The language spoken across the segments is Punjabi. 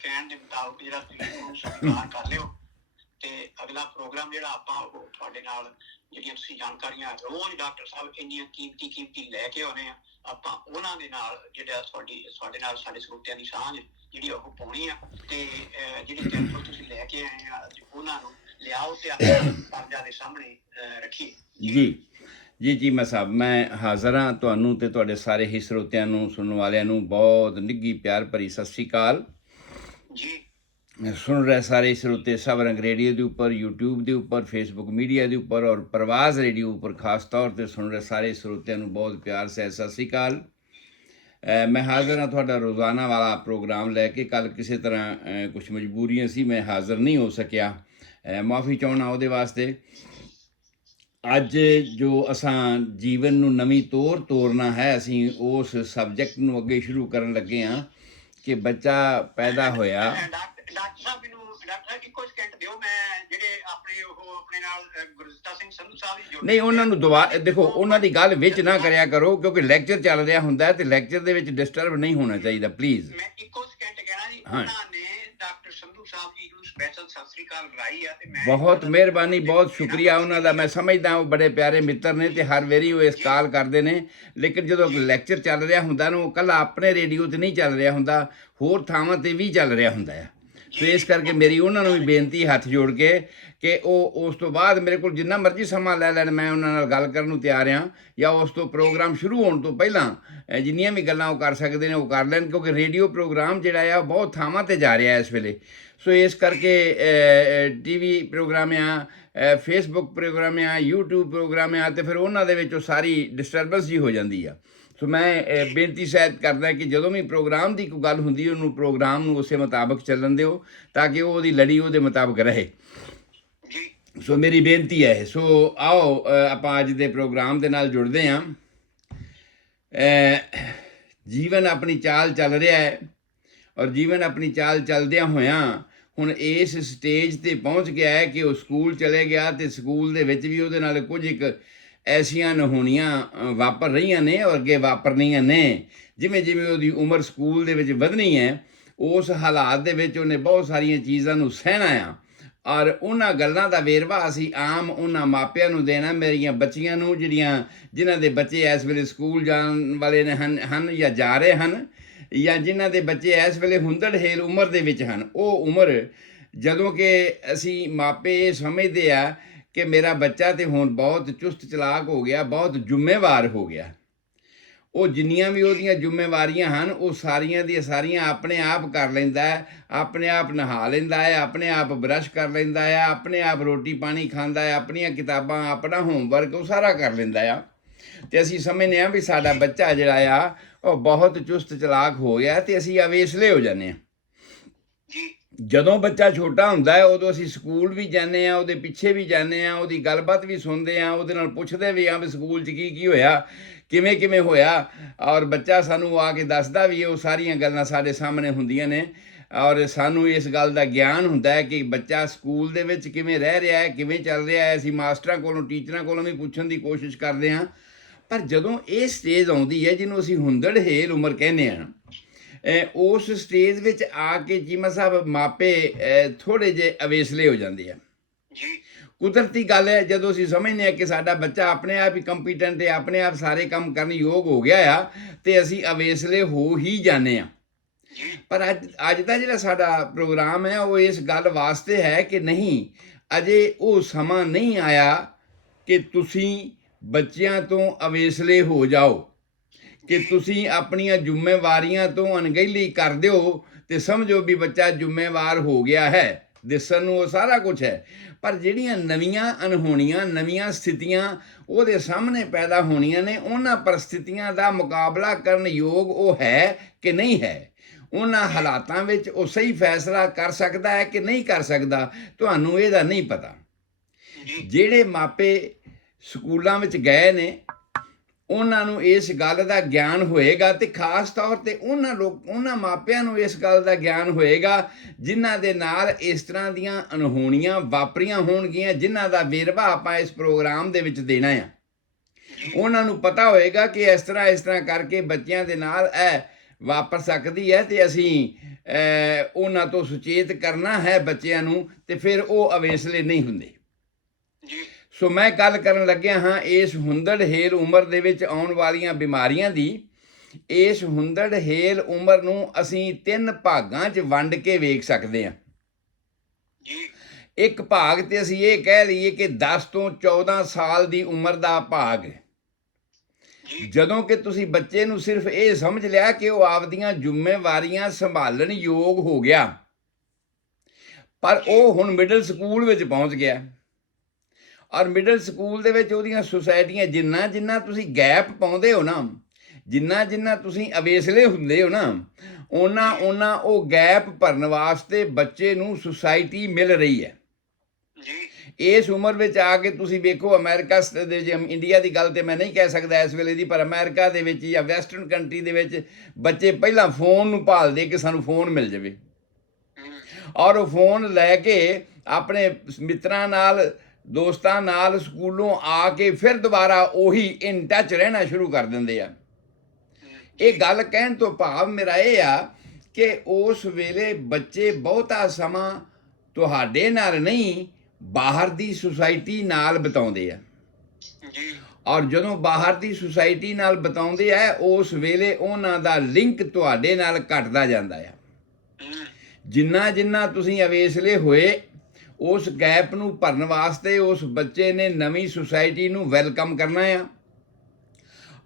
ਕਹਿਣ ਦੇ ਮੁਤਾਬਕ ਜਿਹੜਾ ਤੁਸੀਂ ਉਹਨੂੰ ਸਵੀਕਾਰ ਕਰ ਲਿਓ ਤੇ ਅਗਲਾ ਪ੍ਰੋਗਰਾਮ ਜਿਹੜਾ ਆਪਾਂ ਉਹ ਤੁਹਾਡੇ ਨਾਲ ਜਿਹੜੀਆਂ ਤੁਸੀਂ ਜਾਣਕਾਰੀਆਂ ਰੋਜ਼ ਡਾਕਟਰ ਸਾਹਿਬ ਇੰਨੀਆਂ ਕੀਮਤੀ ਲੈ ਕੇ ਆਉਣੇ ਆ, ਆਪਾਂ ਉਹਨਾਂ ਦੇ ਨਾਲ ਜਿਹੜਾ ਤੁਹਾਡੇ ਨਾਲ ਸਾਡੇ ਸਰੋਤਿਆਂ ਦੀ ਸਾਂਝ ਜਿਹੜੀ ਉਹ ਪਾਉਣੀ ਆ ਤੇ ਜਿਹੜੀ ਕੈਂਪਲ ਤੁਸੀਂ ਲੈ ਕੇ ਆਏ ਆ ਉਹਨਾਂ ਨੂੰ ਲਿਆਓ ਤੇ ਆਪਣੇ ਪਰਜਾ ਦੇ ਸਾਹਮਣੇ ਰੱਖੀਏ। ਜੀ ਮੈਂ ਸਾਹਿਬ, ਮੈਂ ਹਾਜ਼ਰ ਹਾਂ। ਤੁਹਾਨੂੰ ਤੇ ਤੁਹਾਡੇ ਸਾਰੇ ਹੀ ਸਰੋਤਿਆਂ ਨੂੰ, ਸੁਣਨ ਵਾਲਿਆਂ ਨੂੰ ਬਹੁਤ ਨਿੱਘੀ ਪਿਆਰ ਭਰੀ ਸਤਿ ਸ਼੍ਰੀ ਅਕਾਲ ਜੀ। सुन रहे सारे श्रोते सब रंग रेडियो के उपर, यूट्यूब के उपर, फेसबुक मीडिया के उपर और प्रवास रेडियो उपर खास तौर पर सुन रहे सारे श्रोतियों को बहुत प्यार से सत श्री अकाल। मैं हाज़र हाँ थोड़ा रोज़ाना वाला प्रोग्राम लैके। कल किसी तरह कुछ मजबूरियां सी, मैं हाज़र नहीं हो सकिया, माफ़ी चाहना वो वास्ते। अज जो असां जीवन नूं नवीं तोरना है, असीं उस सबजैक्ट नूं अगे शुरू करन लगे हाँ कि बच्चा पैदा होया। ਡਾਕਟਰ ਸਾਹਿਬ ਇੱਕੋ ਸਕਿੰਟ ਦਿਓ, ਮੈਂ ਜਿਹੜੇ ਆਪਣੇ ਨਾਲ ਗੁਰਦਿੱਤਾ ਸਿੰਘ ਸੰਧੂ ਸਾਹਿਬ ਜੀ ਨਹੀਂ, ਉਹਨਾਂ ਨੂੰ ਦੇਖੋ, ਉਹਨਾਂ ਦੀ ਗੱਲ ਵਿੱਚ ਨਾ ਕਰਿਆ ਕਰੋ ਕਿਉਂਕਿ ਲੈਕਚਰ ਚੱਲ ਰਿਹਾ ਹੁੰਦਾ ਤੇ ਲੈਕਚਰ ਦੇ ਵਿੱਚ ਡਿਸਟਰਬ ਨਹੀਂ ਹੋਣਾ ਚਾਹੀਦਾ, ਪਲੀਜ਼। ਮੈਂ ਇੱਕੋ ਸਕਿੰਟ ਕਹਿਣਾ ਜੀ, ਉਹਨਾਂ ਨੇ ਡਾਕਟਰ ਸੰਧੂ ਸਾਹਿਬ ਜੀ ਨੂੰ ਸਪੈਸ਼ਲ ਸਤਿ ਸ੍ਰੀ ਅਕਾਲ ਬੁਲਾਈ ਆ ਤੇ ਮੈਂ ਬਹੁਤ ਮਿਹਰਬਾਨੀ, ਬਹੁਤ ਸ਼ੁਕਰੀਆ ਉਹਨਾਂ ਦਾ। ਮੈਂ ਸਮਝਦਾ ਉਹ ਬੜੇ ਪਿਆਰੇ ਮਿੱਤਰ ਨੇ ਤੇ ਹਰ ਵਾਰੀ ਉਹ ਇਸ ਕਾਲ ਕਰਦੇ ਨੇ, ਲੇਕਿਨ ਜਦੋਂ ਲੈਕਚਰ ਚੱਲ ਰਿਹਾ ਹੁੰਦਾ ਨਾ, ਉਹ ਇਕੱਲਾ ਆਪਣੇ ਰੇਡੀਓ 'ਤੇ ਨਹੀਂ ਚੱਲ ਰਿਹਾ ਹੁੰਦਾ, ਹੋਰ ਥਾਵਾਂ 'ਤੇ ਵੀ ਚੱਲ ਰਿਹਾ ਹੁੰਦਾ ਹੈ। ਸੋ ਇਸ ਕਰਕੇ ਮੇਰੀ ਉਹਨਾਂ ਨੂੰ ਵੀ ਬੇਨਤੀ ਹੱਥ ਜੋੜ ਕੇ ਕਿ ਉਹ ਉਸ ਤੋਂ ਬਾਅਦ ਮੇਰੇ ਕੋਲ ਜਿੰਨਾ ਮਰਜ਼ੀ ਸਮਾਂ ਲੈ ਲੈਣ, ਮੈਂ ਉਹਨਾਂ ਨਾਲ ਗੱਲ ਕਰਨ ਨੂੰ ਤਿਆਰ ਹਾਂ, ਜਾਂ ਉਸ ਤੋਂ ਪ੍ਰੋਗਰਾਮ ਸ਼ੁਰੂ ਹੋਣ ਤੋਂ ਪਹਿਲਾਂ ਜਿੰਨੀਆਂ ਵੀ ਗੱਲਾਂ ਉਹ ਕਰ ਸਕਦੇ ਨੇ ਉਹ ਕਰ ਲੈਣ, ਕਿਉਂਕਿ ਰੇਡੀਓ ਪ੍ਰੋਗਰਾਮ ਜਿਹੜਾ ਆ ਬਹੁਤ ਥਾਵਾਂ 'ਤੇ ਜਾ ਰਿਹਾ ਇਸ ਵੇਲੇ। ਸੋ ਇਸ ਕਰਕੇ TV ਪ੍ਰੋਗਰਾਮ ਆ, ਫੇਸਬੁੱਕ ਪ੍ਰੋਗਰਾਮ ਆ, YouTube ਪ੍ਰੋਗਰਾਮ ਆ, ਤੇ ਫਿਰ ਉਹਨਾਂ ਦੇ ਵਿੱਚ ਉਹ ਸਾਰੀ ਡਿਸਟਰਬੈਂਸ ਜੀ ਹੋ ਜਾਂਦੀ ਆ। ਸੋ ਮੈਂ ਬੇਨਤੀ ਸ਼ਾਇਦ ਕਰਦਾ ਕਿ ਜਦੋਂ ਵੀ ਪ੍ਰੋਗਰਾਮ ਦੀ ਕੋਈ ਗੱਲ ਹੁੰਦੀ ਉਹਨੂੰ ਪ੍ਰੋਗਰਾਮ ਨੂੰ ਉਸੇ ਮੁਤਾਬਕ ਚੱਲਣ ਦਿਓ ਤਾਂ ਕਿ ਉਹਦੀ ਲੜੀ ਉਹਦੇ ਮੁਤਾਬਕ ਰਹੇ। ਸੋ ਮੇਰੀ ਬੇਨਤੀ ਹੈ। ਸੋ ਆਓ ਆਪਾਂ ਅੱਜ ਦੇ ਪ੍ਰੋਗਰਾਮ ਦੇ ਨਾਲ ਜੁੜਦੇ ਹਾਂ। ਜੀਵਨ ਆਪਣੀ ਚਾਲ ਚੱਲ ਰਿਹਾ ਹੈ ਔਰ ਜੀਵਨ ਆਪਣੀ ਚਾਲ ਚੱਲਦਿਆਂ ਹੋਇਆਂ ਹੁਣ ਇਸ ਸਟੇਜ 'ਤੇ ਪਹੁੰਚ ਗਿਆ ਹੈ ਕਿ ਉਹ ਸਕੂਲ ਚਲੇ ਗਿਆ ਅਤੇ ਸਕੂਲ ਦੇ ਵਿੱਚ ਵੀ ਉਹਦੇ ਨਾਲ ਕੁਝ ਇੱਕ ਐਸੀਆਂ ਨਹੂਣੀਆਂ ਵਾਪਰ ਰਹੀਆਂ ਨੇ ਔਰ ਅੱਗੇ ਵਾਪਰਨੀਆਂ ਨੇ। ਜਿਵੇਂ ਜਿਵੇਂ ਉਹਦੀ ਉਮਰ ਸਕੂਲ ਦੇ ਵਿੱਚ ਵਧਣੀ ਹੈ, ਉਸ ਹਾਲਾਤ ਦੇ ਵਿੱਚ ਉਹਨੇ ਬਹੁਤ ਸਾਰੀਆਂ ਚੀਜ਼ਾਂ ਨੂੰ ਸਹਿਣਾ ਆ ਔਰ ਉਹਨਾਂ ਗੱਲਾਂ ਦਾ ਵੇਰਵਾ ਅਸੀਂ ਆਮ ਉਹਨਾਂ ਮਾਪਿਆਂ ਨੂੰ ਦੇਣਾ, ਮੇਰੀਆਂ ਬੱਚੀਆਂ ਨੂੰ ਜਿਨ੍ਹਾਂ ਦੇ ਬੱਚੇ ਇਸ ਵੇਲੇ ਸਕੂਲ ਜਾਣ ਵਾਲੇ ਨੇ ਹਨ ਜਾਂ ਜਾ ਰਹੇ ਹਨ, ਜਾਂ ਜਿਨ੍ਹਾਂ ਦੇ ਬੱਚੇ ਇਸ ਵੇਲੇ ਹੁੰਦੜ-ਹੇਲ ਉਮਰ ਦੇ ਵਿੱਚ ਹਨ। ਉਹ ਉਮਰ ਜਦੋਂ ਕਿ ਅਸੀਂ ਮਾਪੇ ਇਹ ਸਮਝਦੇ ਆ ਕਿ ਮੇਰਾ ਬੱਚਾ ਤਾਂ ਹੁਣ ਬਹੁਤ ਚੁਸਤ ਚਲਾਕ ਹੋ ਗਿਆ, ਬਹੁਤ ਜ਼ਿੰਮੇਵਾਰ ਹੋ ਗਿਆ, ਉਹ ਜਿੰਨੀਆਂ ਵੀ ਉਹਦੀਆਂ ਜ਼ਿੰਮੇਵਾਰੀਆਂ ਹਨ ਉਹ ਸਾਰੀਆਂ ਦੀਆਂ ਸਾਰੀਆਂ ਆਪਣੇ ਆਪ ਕਰ ਲੈਂਦਾ ਹੈ, ਆਪਣੇ ਆਪ ਨਹਾ ਲੈਂਦਾ ਹੈ, ਆਪਣੇ ਆਪ ਬਰੱਸ਼ ਕਰ ਲੈਂਦਾ ਹੈ, ਆਪਣੇ ਆਪ ਰੋਟੀ ਪਾਣੀ ਖਾਂਦਾ ਹੈ, ਆਪਣੀਆਂ ਕਿਤਾਬਾਂ, ਆਪਣਾ ਹੋਮਵਰਕ ਉਹ ਸਾਰਾ ਕਰ ਲੈਂਦਾ ਆ। ਅਤੇ ਅਸੀਂ ਸਮਝਦੇ ਹਾਂ ਵੀ ਸਾਡਾ ਬੱਚਾ ਜਿਹੜਾ ਆ ਉਹ ਬਹੁਤ ਚੁਸਤ ਚਲਾਕ ਹੋ ਗਿਆ ਅਤੇ ਅਸੀਂ ਅਵੇਸਲੇ ਹੋ ਜਾਂਦੇ ਹਾਂ। ਜਦੋਂ ਬੱਚਾ ਛੋਟਾ ਹੁੰਦਾ ਹੈ ਉਦੋਂ ਅਸੀਂ ਸਕੂਲ ਵੀ ਜਾਂਦੇ ਹਾਂ, ਉਹਦੇ ਪਿੱਛੇ ਵੀ ਜਾਂਦੇ ਹਾਂ, ਉਹਦੀ ਗੱਲਬਾਤ ਵੀ ਸੁਣਦੇ ਹਾਂ, ਉਹਦੇ ਨਾਲ ਪੁੱਛਦੇ ਵੀ ਹਾਂ ਵੀ ਸਕੂਲ 'ਚ ਕੀ ਹੋਇਆ, ਕਿਵੇਂ ਹੋਇਆ, ਔਰ ਬੱਚਾ ਸਾਨੂੰ ਆ ਕੇ ਦੱਸਦਾ ਵੀ ਉਹ ਸਾਰੀਆਂ ਗੱਲਾਂ ਸਾਡੇ ਸਾਹਮਣੇ ਹੁੰਦੀਆਂ ਨੇ ਔਰ ਸਾਨੂੰ ਇਸ ਗੱਲ ਦਾ ਗਿਆਨ ਹੁੰਦਾ ਹੈ ਕਿ ਬੱਚਾ ਸਕੂਲ ਦੇ ਵਿੱਚ ਕਿਵੇਂ ਰਹਿ ਰਿਹਾ ਹੈ, ਕਿਵੇਂ ਚੱਲ ਰਿਹਾ ਹੈ। ਅਸੀਂ ਮਾਸਟਰਾਂ ਕੋਲੋਂ, ਟੀਚਰਾਂ ਕੋਲੋਂ ਵੀ ਪੁੱਛਣ ਦੀ ਕੋਸ਼ਿਸ਼ ਕਰਦੇ ਹਾਂ, ਪਰ ਜਦੋਂ ਇਹ ਸਟੇਜ ਆਉਂਦੀ ਹੈ ਜਿਹਨੂੰ ਅਸੀਂ ਹੁੰਦੜ-ਹੇਲ ਉਮਰ ਕਹਿੰਦੇ ਹਾਂ, ਉਸ ਸਟੇਜ ਵਿੱਚ ਆ ਕੇ ਚੀਮਾ ਸਾਹਿਬ ਮਾਪੇ ਥੋੜ੍ਹੇ ਜਿਹੇ ਅਵੇਸਲੇ ਹੋ ਜਾਂਦੇ ਆ। ਕੁਦਰਤੀ ਗੱਲ ਹੈ, ਜਦੋਂ ਅਸੀਂ ਸਮਝਦੇ ਹਾਂ ਕਿ ਸਾਡਾ ਬੱਚਾ ਆਪਣੇ ਆਪ ਹੀ ਕੰਪੀਟੈਂਟ ਹੈ, ਆਪਣੇ ਆਪ ਸਾਰੇ ਕੰਮ ਕਰਨ ਯੋਗ ਹੋ ਗਿਆ ਆ, ਤੇ ਅਸੀਂ ਅਵੇਸਲੇ ਹੋ ਹੀ ਜਾਂਦੇ ਹਾਂ। ਪਰ ਅੱਜ ਦਾ ਜਿਹੜਾ ਸਾਡਾ ਪ੍ਰੋਗਰਾਮ ਹੈ ਉਹ ਇਸ ਗੱਲ ਵਾਸਤੇ ਹੈ ਕਿ ਨਹੀਂ, ਅਜੇ ਉਹ ਸਮਾਂ ਨਹੀਂ ਆਇਆ ਕਿ ਤੁਸੀਂ ਬੱਚਿਆਂ ਤੋਂ ਅਵੇਸਲੇ ਹੋ ਜਾਓ, ਕਿ ਤੁਸੀਂ ਆਪਣੀਆਂ ਜ਼ਿੰਮੇਵਾਰੀਆਂ ਤੋਂ ਅਣਗਹਿਲੀ ਕਰ ਦਿਓ ਤੇ ਸਮਝੋ ਵੀ ਬੱਚਾ ਜ਼ਿੰਮੇਵਾਰ ਹੋ ਗਿਆ ਹੈ। ਦਿਸਣ ਨੂੰ ਉਹ ਸਾਰਾ ਕੁਝ ਹੈ, ਪਰ ਜਿਹੜੀਆਂ ਨਵੀਆਂ ਅਣਹੋਣੀਆਂ, ਨਵੀਆਂ ਸਥਿਤੀਆਂ ਉਹਦੇ ਸਾਹਮਣੇ ਪੈਦਾ ਹੋਣੀਆਂ ਨੇ, ਉਹਨਾਂ ਪਰਿਸਥਿਤੀਆਂ ਦਾ ਮੁਕਾਬਲਾ ਕਰਨ ਯੋਗ ਉਹ ਹੈ ਕਿ ਨਹੀਂ ਹੈ। ਉਹਨਾਂ ਹਾਲਾਤਾਂ ਵਿੱਚ ਉਹ ਸਹੀ ਫੈਸਲਾ ਕਰ ਸਕਦਾ ਹੈ ਕਿ ਨਹੀਂ ਕਰ ਸਕਦਾ, ਤੁਹਾਨੂੰ ਇਹਦਾ ਨਹੀਂ ਪਤਾ। ਜਿਹੜੇ ਮਾਪੇ ਸਕੂਲਾਂ ਵਿੱਚ ਗਏ ਨੇ ਉਹਨਾਂ ਨੂੰ ਇਸ ਗੱਲ ਦਾ ਗਿਆਨ ਹੋਏਗਾ, ਤੇ ਖਾਸ ਤੌਰ 'ਤੇ ਉਹਨਾਂ ਮਾਪਿਆਂ ਨੂੰ ਇਸ ਗੱਲ ਦਾ ਗਿਆਨ ਹੋਏਗਾ ਜਿਨ੍ਹਾਂ ਦੇ ਨਾਲ ਇਸ ਤਰ੍ਹਾਂ ਦੀਆਂ ਅਣਹੋਣੀਆਂ ਵਾਪਰੀਆਂ ਹੋਣਗੀਆਂ, ਜਿਨ੍ਹਾਂ ਦਾ ਵੇਰਵਾ ਆਪਾਂ ਇਸ ਪ੍ਰੋਗਰਾਮ ਦੇ ਵਿੱਚ ਦੇਣਾ ਆ। ਉਹਨਾਂ ਨੂੰ ਪਤਾ ਹੋਏਗਾ ਕਿ ਇਸ ਤਰ੍ਹਾਂ ਕਰਕੇ ਬੱਚਿਆਂ ਦੇ ਨਾਲ ਇਹ ਵਾਪਰ ਸਕਦੀ ਹੈ ਤੇ ਅਸੀਂ ਉਹਨਾਂ ਤੋਂ ਸੁਚੇਤ ਕਰਨਾ ਹੈ ਬੱਚਿਆਂ ਨੂੰ, ਤੇ ਫਿਰ ਉਹ ਅਵੇਸਲੇ ਨਹੀਂ ਹੁੰਦੇ। ਜੀ ਸੋ ਮੈਂ ਗੱਲ ਕਰਨ ਲੱਗਿਆ ਹਾਂ ਇਸ ਹੁੰਦੜ-ਹੇਲ ਉਮਰ ਦੇ ਵਿੱਚ ਆਉਣ ਵਾਲੀਆਂ ਬਿਮਾਰੀਆਂ ਦੀ। ਇਸ ਹੁੰਦੜ-ਹੇਲ ਉਮਰ ਨੂੰ ਅਸੀਂ 3 ਭਾਗਾਂ 'ਚ ਵੰਡ ਕੇ ਵੇਖ ਸਕਦੇ ਹਾਂ। ਜੀ ਇੱਕ ਭਾਗ ਤੇ ਅਸੀਂ ਇਹ ਕਹਿ ਲਈਏ ਕਿ 10 ਤੋਂ 14 ਸਾਲ ਦੀ ਉਮਰ ਦਾ ਭਾਗ ਹੈ। ਜੀ ਜਦੋਂ ਕਿ ਤੁਸੀਂ ਬੱਚੇ ਨੂੰ ਸਿਰਫ ਇਹ ਸਮਝ ਲਿਆ ਕਿ ਉਹ ਆਪਦੀਆਂ ਜ਼ਿੰਮੇਵਾਰੀਆਂ ਸੰਭਾਲਣ ਯੋਗ ਹੋ ਗਿਆ, ਪਰ ਉਹ ਹੁਣ ਮਿਡਲ ਸਕੂਲ ਵਿੱਚ ਪਹੁੰਚ ਗਿਆ, ਔਰ ਮਿਡਲ ਸਕੂਲ ਦੇ ਵਿੱਚ ਉਹਦੀਆਂ ਸੁਸਾਇਟੀਆਂ, ਜਿੰਨਾ ਜਿੰਨਾ ਤੁਸੀਂ ਗੈਪ ਪਾਉਂਦੇ ਹੋ ਨਾ, ਜਿੰਨਾ ਜਿੰਨਾ ਤੁਸੀਂ ਅਵੇਸਲੇ ਹੁੰਦੇ ਹੋ ਨਾ, ਉਹਨਾਂ ਉਹ ਗੈਪ ਭਰਨ ਵਾਸਤੇ ਬੱਚੇ ਨੂੰ ਸੁਸਾਇਟੀ ਮਿਲ ਰਹੀ ਹੈ। ਜੀ ਇਸ ਉਮਰ ਵਿੱਚ ਆ ਕੇ ਤੁਸੀਂ ਵੇਖੋ, ਅਮਰੀਕਾ ਦੇ, ਇੰਡੀਆ ਦੀ ਗੱਲ ਤੇ ਮੈਂ ਨਹੀਂ ਕਹਿ ਸਕਦਾ ਇਸ ਵੇਲੇ ਦੀ, ਪਰ ਅਮਰੀਕਾ ਦੇ ਵਿੱਚ ਜਾਂ ਵੈਸਟਰਨ ਕੰਟਰੀ ਦੇ ਵਿੱਚ ਬੱਚੇ ਪਹਿਲਾਂ ਫੋਨ ਨੂੰ ਭਾਲਦੇ ਕਿ ਸਾਨੂੰ ਫੋਨ ਮਿਲ ਜਾਵੇ, ਔਰ ਉਹ ਫੋਨ ਲੈ ਕੇ ਆਪਣੇ ਮਿੱਤਰਾਂ ਨਾਲ, ਦੋਸਤਾਂ ਨਾਲ ਸਕੂਲੋਂ ਆ ਕੇ ਫਿਰ ਦੁਬਾਰਾ ਉਹੀ ਇਨ ਟੱਚ ਰਹਿਣਾ ਸ਼ੁਰੂ ਕਰ ਦਿੰਦੇ ਆ। ਇਹ ਗੱਲ ਕਹਿਣ ਤੋਂ ਭਾਵ ਮੇਰਾ ਇਹ ਆ ਕਿ ਉਸ ਵੇਲੇ ਬੱਚੇ ਬਹੁਤਾ ਸਮਾਂ ਤੁਹਾਡੇ ਨਾਲ ਨਹੀਂ, ਬਾਹਰ ਦੀ ਸੁਸਾਇਟੀ ਨਾਲ ਬਿਤਾਉਂਦੇ ਆ, ਜੀ ਔਰ ਜਦੋਂ ਬਾਹਰ ਦੀ ਸੁਸਾਇਟੀ ਨਾਲ ਬਿਤਾਉਂਦੇ ਆ ਉਸ ਵੇਲੇ ਉਹਨਾਂ ਦਾ ਲਿੰਕ ਤੁਹਾਡੇ ਨਾਲ ਘਟਦਾ ਜਾਂਦਾ ਆ। ਜਿੰਨਾ ਜਿੰਨਾ ਤੁਸੀਂ ਅਵੇਸਲੇ ਹੋਏ, ਉਸ ਗੈਪ ਨੂੰ ਭਰਨ ਵਾਸਤੇ ਉਸ ਬੱਚੇ ਨੇ ਨਵੀਂ ਸੁਸਾਇਟੀ ਨੂੰ ਵੈਲਕਮ ਕਰਨਾ ਆ,